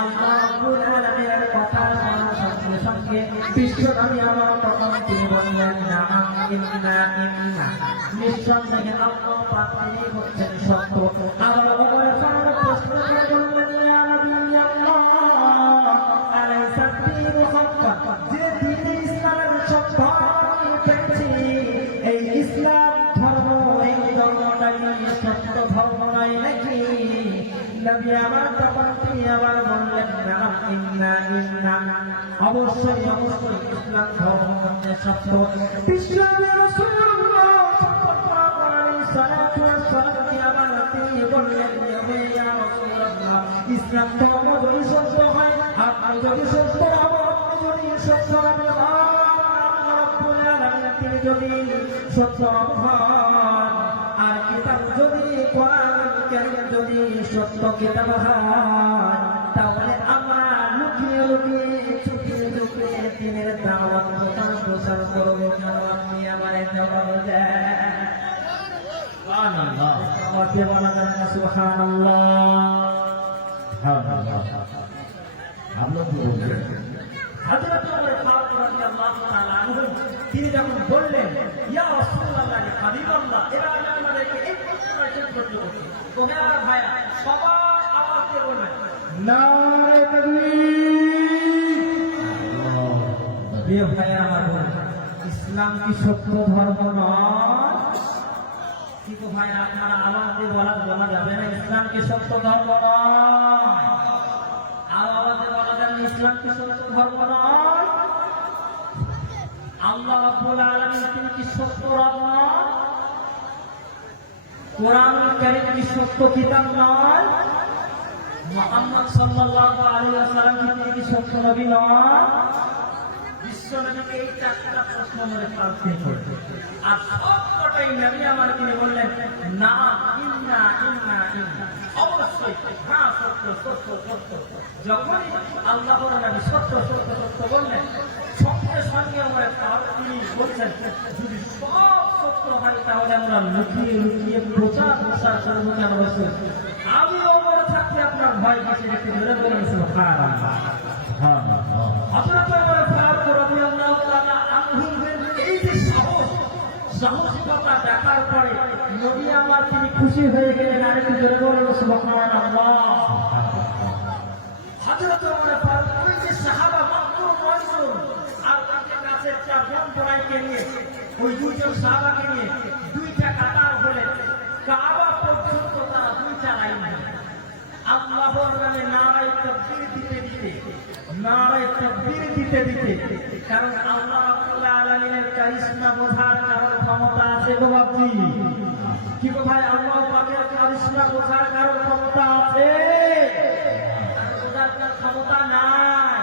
আল্লাহ রব্বুল আলামিনের কথা শোনার সঙ্গে সঙ্গে বিশ্বনবী আমার তখন তিনি বললেন, নাম ইন্না ইন্না, নিঃসন্দেহে আল্লাহ পাক তিনি হচ্ছেন সত্য। আবার ওমর ফারুক প্রশ্ন করে বললেন, ইয়া নবিয়াল্লাহ, আলাইসা দ্বীনু হাক্কান? যে দ্বীন ইসলামের সত্য আমি পেয়েছি, এই ইসলাম ধর্ম, এই ধর্মটাই সত্য ধর্ম নয় নাকি? নবী আমার তখন তিনি আবার বললেন, নাম ইন্না ইন্না, অবশ্যই অবশ্যই ইসলাম ধর্ম হচ্ছে সত্য। বিশ্বনবী রাসূলুল্লাহ সাল্লাল্লাহু আলাইহি ওয়াসাল্লাম কি আবার তিনি বললেন, ইয়া রাসূলুল্লাহ, ইসলাম ধর্ম যদি সত্য হয়, আপনি যদি সত্য হন, আপনি যদি সত্য হন, আল্লাহ রাব্বুল আলামিন তিনি যদি সত্য হন, আর কিতাব যদি কোরআন কারীম যদি সত্য কিতাব হয়, তাহলে আমরা লুকিয়ে লুকিয়ে চুপিয়ে চুপিয়ে দিনের দাওয়াত প্রচার করবো। আপনি আমার জবাব দেন। সুবহানাল্লাহ, আমাকে বলা যান না সুবহানাল্লাহ। আমরা কি বলবো? হযরত ওমর ফারুক রাদিয়াল্লাহু তাআলা আনহু তিনি যখন বললেন, ইয়া রাসূলুল্লাহ ইয়া হাবিবাল্লাহ, এরা আমাদেরকে এই প্রশ্নটা করতে হবে। তো আমার ভাই সবাই আমাকে বলবেন, নারে তাকবীর। প্রিয় ভাই আমার, ইসলাম কি সত্য ধর্ম নয়? কিন্তু ভাই আপনারা আওয়াজ দিয়ে বলা যাবে না, ইসলাম কি সত্য ধর্ম নয়? আওয়াজে বলা যাবে, ইসলাম কি সত্য ধর্ম নয়? আল্লাহ রাব্বুল আলামিন তিনি কি সত্য রব নয়? কোরআন কারীম কি সত্য কিতাব নয়? মুহাম্মদ সাল্লাল্লাহু আলাইহি ওয়াসাল্লাম তিনি কি সত্য নবী নয়? বিশ্বনবীকে এই চারটা প্রশ্ন মনে রাখতে হবে। আর সবকটাই নবী আমার তিনি বললেন, না ইন্না ইন্না ইন্না, অবশ্যই হ্যাঁ সত্য সত্য সত্য। যখনই আল্লাহর নবী সত্য সত্য সত্য বললেন, সঙ্গে সঙ্গে আমরা তিনি বলছেন, যদি সব সত্য হয় তাহলে আমরা লুকিয়ে লুকিয়ে প্রচার প্রসার করবো কেন বলছি? আমি ওমর থাকতে আপনার ভয় বেশি রেখে ধরে বলেন সুবহানাল্লাহ। হযরত ওমর ফারুক রাদিয়াল্লাহু তাআলা আনহুর এই যে সাহসিকতা দেখার পরে নবী আমার তিনি খুশি হয়ে গেলেন, আর একটু জোরে বলেন সুবহানাল্লাহ। হযরত ওমর ফারুক ওই যে সাহাবা মাত্র 9 জন আর তাদের কাছে 4 জন পড়াইকে নিয়ে ওই 2 জন সাহাবাকে নিয়ে 2টা কাতার হলে কাবা পর্যন্ত তারা 2টা লাইন আল্লাহর নামে নারায়ে তাকবীর দিতে দিতে কারণ আল্লাহ রাব্বুল আলামিনের কারিশমা বোঝার কারণ ক্ষমতা আছে গো বাপজি। কি গো ভাই, আল্লাহ পাকের কারিশমা বোঝার কারণ ক্ষমতা আছে? বোঝার ক্ষমতা নাই।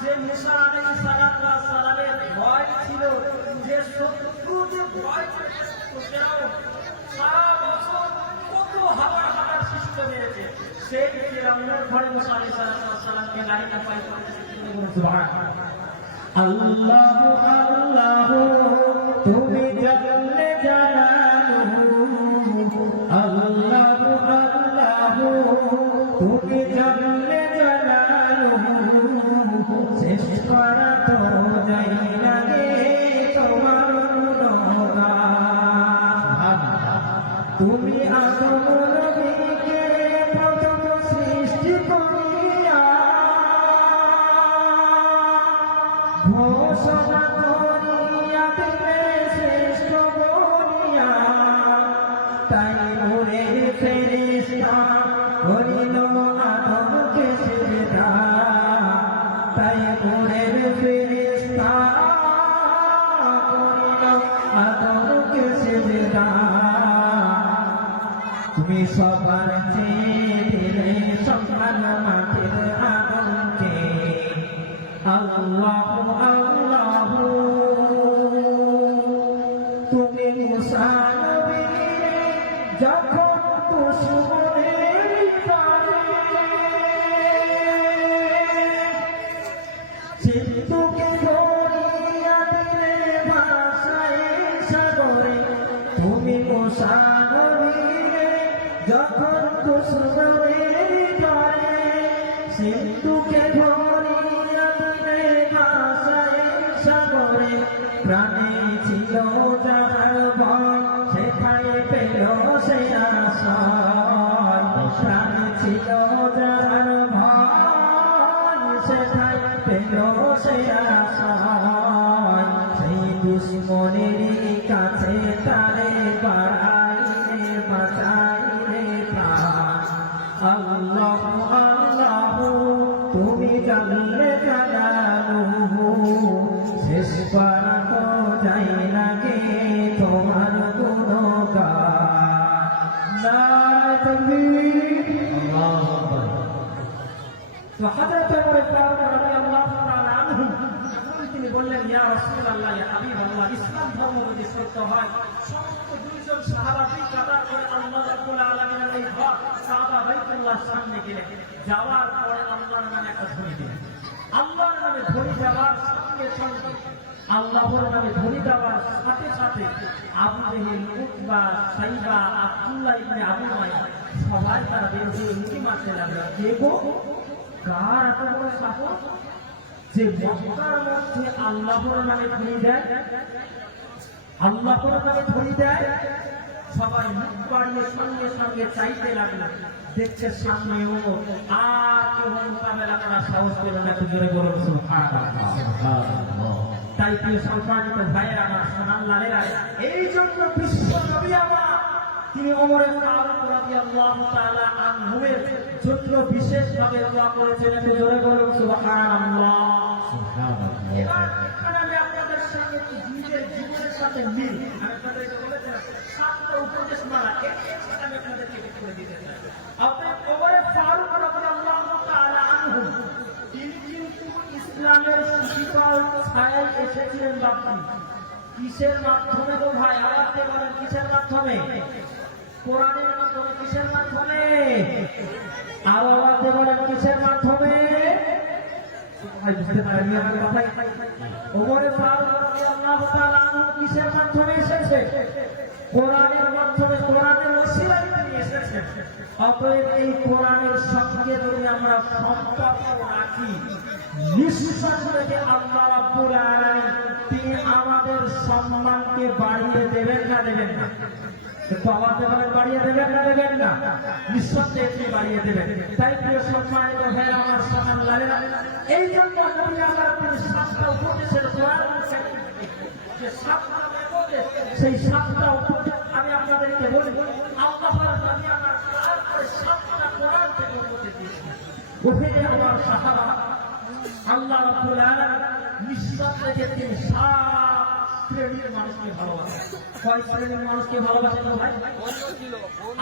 যে মুসা আলাইহিস সালামের ভয় ছিল, যে শত্রু যে ভয় ছিল, সারা বছর কত হাজার হাজার শিষ্ট মেরেছে, সেই ফিরআউনের ঘরে মুসা আলাইহিস সালামকে লাইন পাই করেছে। সুবহানাল্লাহ। আল্লাহু আল্লাহু তুমি জানলে জানালু, আল্লাহু আল্লাহু তুমি জানলে জানালু, শেষ করা তো যাই লাগে তোমার গুণগান। তুমি আদম নবীকে প্রথম সৃষ্টি করিয়া ঘোষণা করিয়া দিলে শ্রেষ্ঠ বলিয়া, তাই উড়ে ফেরেশতা করিল আদমকে সিজদা, তাই উড়ে ফেরেশতা করিল আদমকে সিজদা। তুমি সবার চেয়ে দিলে সম্মান মাটির আদমকে, আল্লাহু আল্লাহু তুমি মুসা নবীরে যখন দুশমনের কাছে সিন্ধুকে ধরিয়া দিলে ভাষায় সাগরে, তুমি মুসা নবীরে যখন দুশমনের কাছে সিন্ধুকে ধরিয়া দিলে ভাষায় সাগরে, প্রাণে ছিল যাহার ভয় সেখানে পেল সে আশ্রয়, প্রাণে ছিল যাহার ভয় সেখানে পেল সে আশ্রয়, সেই দুশ্মনের কাছে তারে বাড়াইলে বাঁচাইলে প্রাণ। আল্লাহু আল্লাহু তুমি জানলে জানালু, শেষ করা তো যাই লাগে তোমার গুণগান। নারায়ে তাকবীর। আল্লাহু আকবার। তো হযরত ওমর ফারুক রাদিয়াল্লাহু তাআলা আনহু তিনি বললেন, ইয়া রাসূলুল্লাহ, ইয়া হাবিবাল্লাহ, ইসলাম ধর্ম যদি সত্য হয় সমস্ত 2 জন সাহাবা 2 কাতার করে আল্লাহ রাব্বুল আলামিনের এই ঘর কাবা বাইতুল্লাহর সামনে গেলেন। যাওয়ার পরে আল্লাহর নামে একটা ধ্বনি দিলেন। আল্লাহর নামে ধ্বনি দেওয়ার সঙ্গে সঙ্গে আল্লাহর নামে ধ্বনি দেওয়ার সাথে সাথে আবু জেহেল, উতবা, সাইবা, আব্দুল্লাহ ইবনে আবু উমাইয়া সবাই তারা বের হয়ে উঁকি মারতে লাগলো। কে গো, কার এত বড় সাহস যে মক্কার মধ্যে আল্লাহর নামে ধ্বনি দেয়, আল্লাহর নামে ধ্বনি দেয়? সবাই মুখ বাড়িয়ে সঙ্গে সঙ্গে চাইতে লাগলো। দেখছে সামনে ওমর, আর কেউ মোকাবেলা করার সাহস পেল না। জোরে বলুন সুবহানাল্লাহ। তাই প্রিয় সম্মানিত ভাইয়েরা আমার, সোনার লালেরা, এই জন্য বিশ্ব নবী আমার তিনি ওমর ফারুক রাদিয়াল্লাহু তাআলা আনহুর জন্য বিশেষভাবে দোয়া করেছেন। জোরে বলুন সুবহানাল্লাহ। এবার আমি আপনাদের সঙ্গে নিজের জীবনের সাথে মিল আমি আপনাদেরকে বলেছিলাম 7টা উপদেশ মালা, এর সাথে আমি আপনাদেরকে করে দিতে চাই। আপনি ওমর ফারুক রাদিয়াল্লাহু তাআলা আনহু তিনি কিন্তু ইসলামের শিকল ছায়ায় এসেছিলেন। বাপজি, কিসের মাধ্যমে গো ভাই? আওয়াজ দিয়ে বলেন, কিসের মাধ্যমে? কোরআনের মাধ্যমে। কিসের মাধ্যমে? আর আওয়াজ দিয়ে বলেন, কিসের মাধ্যমে? ভাই বুঝতে পারেননি আমার কথাই। ওমর ফারুক রাদিয়াল্লাহু তাআলা আনহু কিসের মাধ্যমে এসেছে? কোরআনের মাধ্যমে, কোরআনের ওসিলায় তিনি এসেছেন। অতএব এই কোরআনের সঙ্গে যদি আমরা সম্পর্ক রাখি, নিঃসন্দেহে আল্লাহ রাব্বুল আলামিন তিনি আমাদের সম্মানকে বাড়িয়ে দেবেন না দেবেন না? কিন্তু আমাদের বাড়িয়ে দেবেন না দেবেন না? নিঃসন্দেহে তিনি বাড়িয়ে দেবেন। তাই প্রিয় সম্মানিত ভাইরা আমার, সাল্লাল্লাহু আলাইহি, এই জন্য নবী আমার তিনি সাতটা উপদেশের কোরআন যে সাতটা উপদেশ, সেই সাতটা উপদেশ আমি আপনাদেরকে বলি। আল্লাহর নবী আমার তারপরে সাতটা কোরআন থেকে উপদেশ দিয়েছেন। ওখানে আমার সাহাবা আল্লাহ রাব্বুল আলামিন নিঃসন্দেহে তিনি সাত শ্রেণীর মানুষকে ভালোবাসেন। কয় শ্রেণীর মানুষকে ভালোবাসেন ভাই?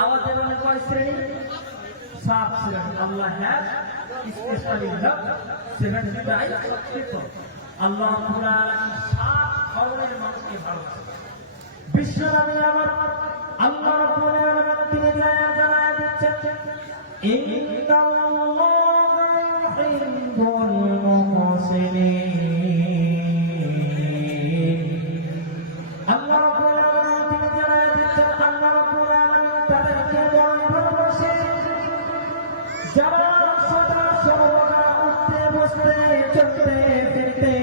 আমাদের মনে কয় শ্রেণী? সাত শ্রেণী। Allah has specially love seven types of people. Allah রাব্বুল আলামিন সাত ধরনের মানুষকে ভালোবাসেন। বিশ্বনবী আমার আল্লাহ রাব্বুল আলামিন তিনি জানায়া দিচ্ছেন, ইন্নাল্লাহা ইউহিব্বুল মুহসিনিন। আল্লাহ রাব্বুল আলামিন তিনি জানায়া দিচ্ছেন, আল্লাহ রাব্বুল আলামিন তাদেরকে বড় ভালোবাসেন যারা সদা সর্বদা উঠতে বসতে চলতে ফিরতে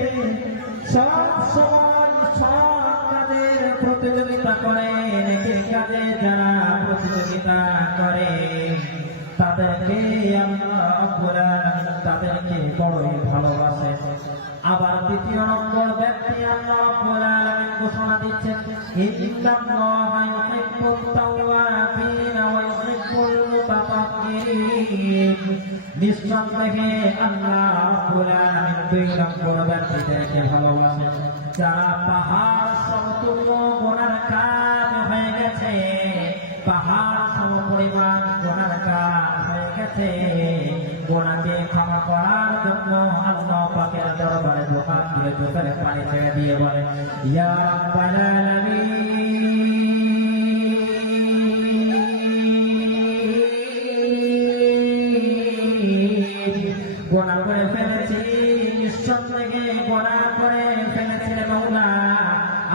সব সময় সৎ কাজের প্রতিযোগিতা করে, নেকির কাজে যারা প্রতিযোগিতা করে তাদেরকে আল্লাহ রাব্বুল আলামিন তাদেরকে বড়ই ভালোবাসে। আবার দ্বিতীয় নম্বর ব্যক্তি আল্লাহ রাব্বুল আলামিন ঘোষণা দিচ্ছেন, ইন্নাল্লাহা ইউহিব্বুত তাওয়াবিন ওয়া ইউহিব্বুল মুতাতাহহিরিন। নিঃসন্দেহে আল্লাহ রাব্বুল আলামিন দুই নম্বর ব্যক্তিদেরকে ভালোবাসেন যারা পাহাড় সমতুল্য গুনার কাজ হয়ে গেছে, পাহাড় সমপরিমাণ গুনার কাজ হয়ে গেছে, গুনাহকে ক্ষমা করার জন্য আল্লাহ পাকের দরবারে দোকান তুলে চোখের পানি ছেড়ে দিয়ে বলে, ইয়া রাব্বাল আলামিন, গুনাহ করে ফেলেছি, নিঃসন্দেহে গুনাহ করে ফেলেছি রে মাওলা,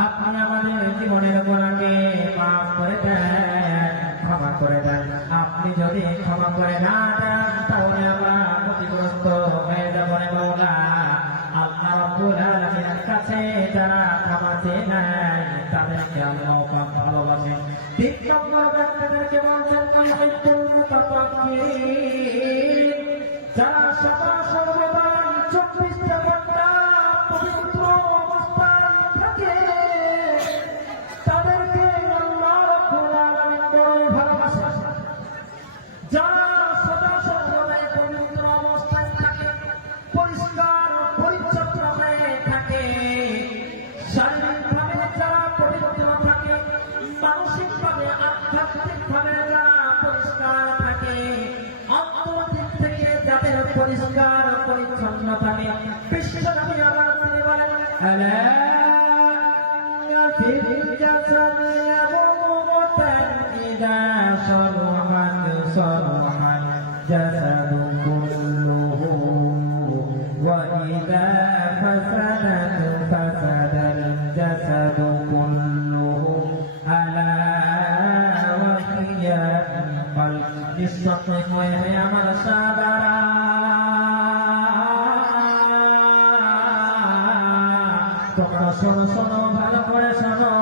আপনি আমাদের জীবনের গুনাহকে মাফ করে দেন, ক্ষমা করে দেন। আপনি যদি ক্ষমা করে না দেন তাহলে আমরা ক্ষতিগ্রস্ত হয়ে যাব রে মাওলা। আল্লাহ রাব্বুল আলামিনের কাছে যারা ক্ষমা চেয়ে নেয় তাদেরকে আল্লাহ পাক ভালোবাসেন। তিন নম্বর ব্যক্তিদেরকে বলছেন ইউহিব্বুল মুতাতাহহিরিন, যারা সদা সর্বদা 24টা ঘন্টা পবিত্র অবস্থায় থাকে তাদেরকে আল্লাহ রাব্বুল আলামিন বড়ই ভালোবাসেন। যারা সদা সর্বদাই পবিত্র অবস্থায় থাকে, পরিষ্কার পরিচ্ছন্ন হয়ে থাকে, শারীরিকভাবে যারা পবিত্র থাকে, মানসিকভাবে আধ্যাত্মিকভাবে যারা পরিষ্কার থাকে, অন্তর্দিক থেকে যাদের পরিষ্কার পরিচ্ছন্ন থাকে, বিশ্বনবী আমার তিনি বলেন, আলা ফিল জাসাদি মুতান ইদা সালহাত সালহাল জাসাদু কুল্লুহু ওয়া ইদা ফাসাদাত ফাসাদাল জাসাদু কুল্লুহু আলা ওয়া হিয়া কলব। নিঃসন্দেহে আমার সাদারা তোমরা শোনো শোনো ভালো করে শোনো,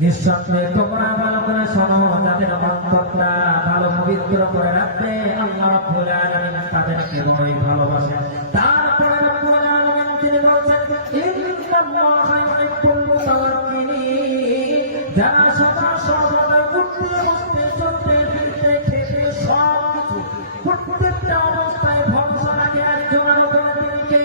নিঃসন্দেহে তোমরা ভালো করে শোনো, যাদের অন্তরটা ভালো পবিত্র করে রাখবে আল্লাহ রাব্বুল আলামিন তাদেরকে বড়ই ভালোবাসেন। তারপরে রাব্বুল আলামিন তিনি বলছেন, ইন্নাল্লাহা ইউহিব্বুল মুতাওয়াক্কিলিন, যারা সদা সর্বদা উঠতে বসতে চলতে ফিরতে খেতে সব কিছু প্রত্যেকটা অবস্থায় ভরসা রাখে একজনের উপরে, তিনি কে?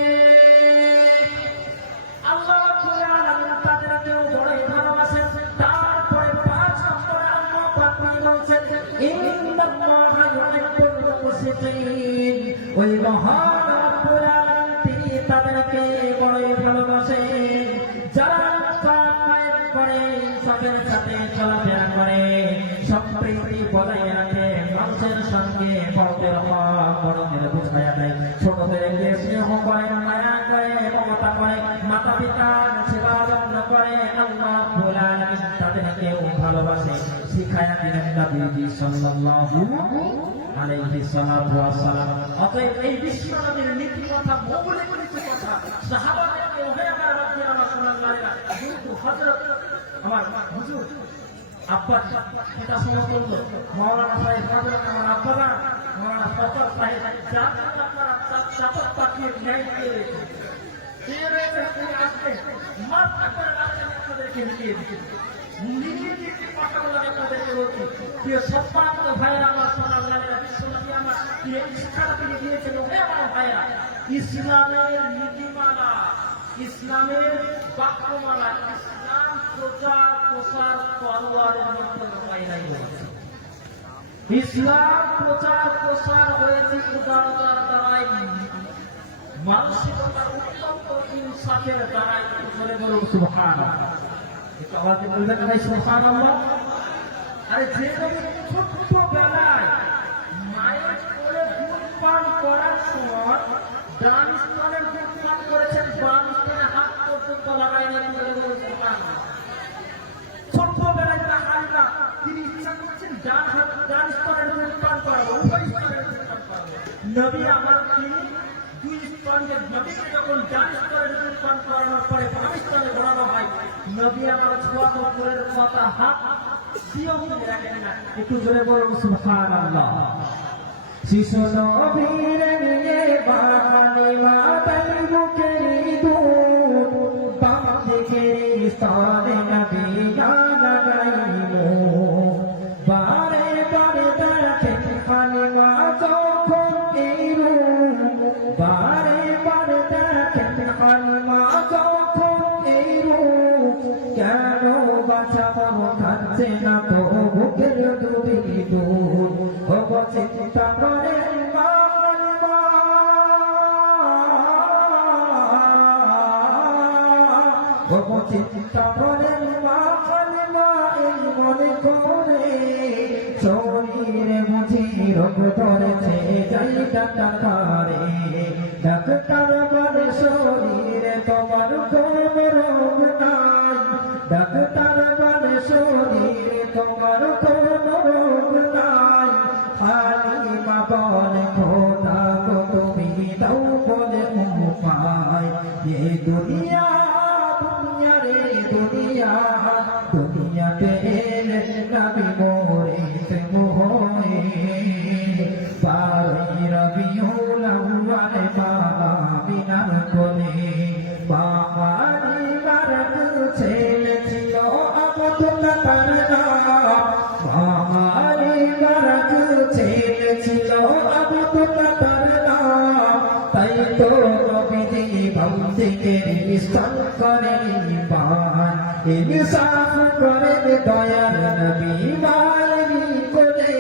আল্লাহ রাব্বুল আলামিন তাদেরকেও বড়ই ভালোবাসেন। তারপরে 5 নম্বরে আল্লাহ পাক বলছেন, ইন্নাল্লাহা ইউহিব্বুল মুকসিতিন, ওই মহান রাব্বুল আলামিন তিনি তাদেরকে বড়ই ভালোবাসেন যারা কায়েম করে, ইনসাফের সাথে চলাফেরা করে, সম্প্রীতি বজায় রাখে, মানুষের সঙ্গে বড়দের হক বড়দের বুঝায়া দেয়, ছোটদেরকে স্নেহ করে, মায়া করে, মমতা করে, মাতা পিতার সেবা যত্ন করে, আল্লাহ রাব্বুল আলামিন তাদেরকেও ভালোবাসে। শিখায়া দিলেন নবী সাল্লাল্লাহু আলাইহি ওয়াসাল্লাম। অতএব এই বিশ্ব নবীর নীতি কথা, মৌলিক নীতি কথা সাহাবাদেরকে ওহেবার রাব্বিনা রাসূলুল্লাহ কিন্তু হযরত আমার হুজুর আব্বা এটা সমতুল্য মাওলানা সাহেব হযরত আমার আব্বা মাওলানা ফখর সাহেব যাকে আপনারা চাপত পাঠিয়ে ন্যায় দিয়ে রেখেছেন, দিয়ে রেখেছেন তিনি আসবে মাথা করে রাখেন আপনাদেরকে নিয়ে দিতে নীতি কথাগুলো আপনাদেরকে বলছি। প্রিয় সম্মানিত ভাইয়েরা আমার সোনার বিশ্বনবী আমার এই শিক্ষাটা তিনি দিয়েছেন। ওহে আমার ভাইয়েরা, ইসলামের নীতিমালা, ইসলামের বাক্যমালা, ইসলাম প্রচার প্রসার তলোয়ারের মাধ্যমে হয় নাই বলেছে। ইসলাম প্রচার প্রসার হয়েছে উদারতার দ্বারাই, মানসিকতার অত্যন্ত ইনসাফের দ্বারাই। বলুন সুবহানাল্লাহ। একটু আওয়াজে বলবেন ভাই সুবহানাল্লাহ। আরে যে নবী ছোট্ট বেলায় মায়ের কোলে দুধ পান করার সময় ডান স্তনের দুধ পান করেছেন, বাম স্তনে হাত পর্যন্ত লাগাই নাই, বলুন সুবহানাল্লাহ। ছোট্ট বেলায় তাহারিরা তিনি ইচ্ছা করছেন ডান স্তনের দুধ পান করাবো, উভয় স্তনের দুধ পান করাবো। নবী আমার তিনি দুই স্তনের, নবীকে যখন ডান স্তনের দুধ পান করানোর পরে বাম স্তনে ঘোরানো হয়, নবী আমার ছোয়া বছরের কথা হাত দিয়েও রাখেন না। একটু জোরে বলুন সুবহানাল্লাহ। শিশু নবীর নিয়ে বাণী মাতাই বুকের দুধ, বাম দিকের স্তনে নবী গান গাইলো, বারে বারে দেখেন হালিমা যখন এই রূপ, বারে বারে দেখেন হালিমা যখন এই রূপ, কেন বাঁচা মন খাচ্ছে না তো বুকের দুধি দুধ, ও চিন্তা করে মা হালিমা, ও চিন্তা করে মা হালিমা, এই মনে করে শরীরে বুঝি রোগ ধরেছে, যাই ডাক্তারে, ডাক্তার বলে শরীরে তোমার কোন রোগ নাই, ডাক্তার বলে শরীরে তোমার কোন রোগ নাই, হালিমা বলে খোদা গো তুমি দাও বলে উপায়, এই দুনিয়া দুনিয়া রে দুনিয়া, দুনিয়াতে নবী মরেতে মোহে, বারোই রবিউল আউয়াল আমিনার কোলে, বাবারি বারাত ছেলে ছিল আব্দুল্লাহ তার নাম, বাবারি বারাত ছেলে ছিল আব্দুল্লাহ তার নাম, তাই তো নবীজি ভক্তির স্থান করেন পান, ইনসাফ করেন দয়ার নবী মায়েরই কোলে,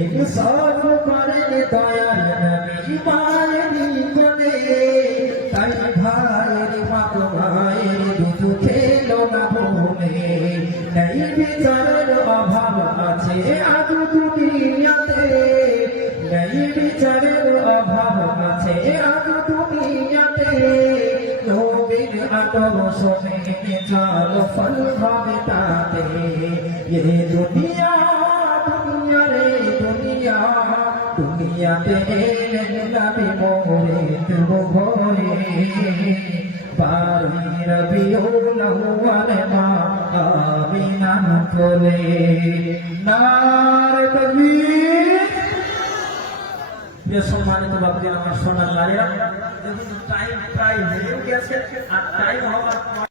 ইনসাফ করেন দয়ার নবী মায়েরই কোলে, তাই ভাইয়ের মাতো ভাইয়ের দুধ খেলো না ভুলে, নেই বিচারের অভাব আছে আজ দুনিয়াতে, নেই বিচারের অভাব আছে আজ দুনিয়াতে, নবীর আদর্শ মেনে চলো ফল হবে তাতে, এ দুনিয়া দুনিয়া রে দুনিয়া, দুনিয়াতে নবী মরেতে ভয়ে, বারোই রবিউল আউয়াল আমিনার কোলে, নারে তাকবীর। সম্মানিত বাবুজি আমার সোনার নারীরা, টাইম প্রায় হয়ে গেছে, আর টাইম হওয়ার পরে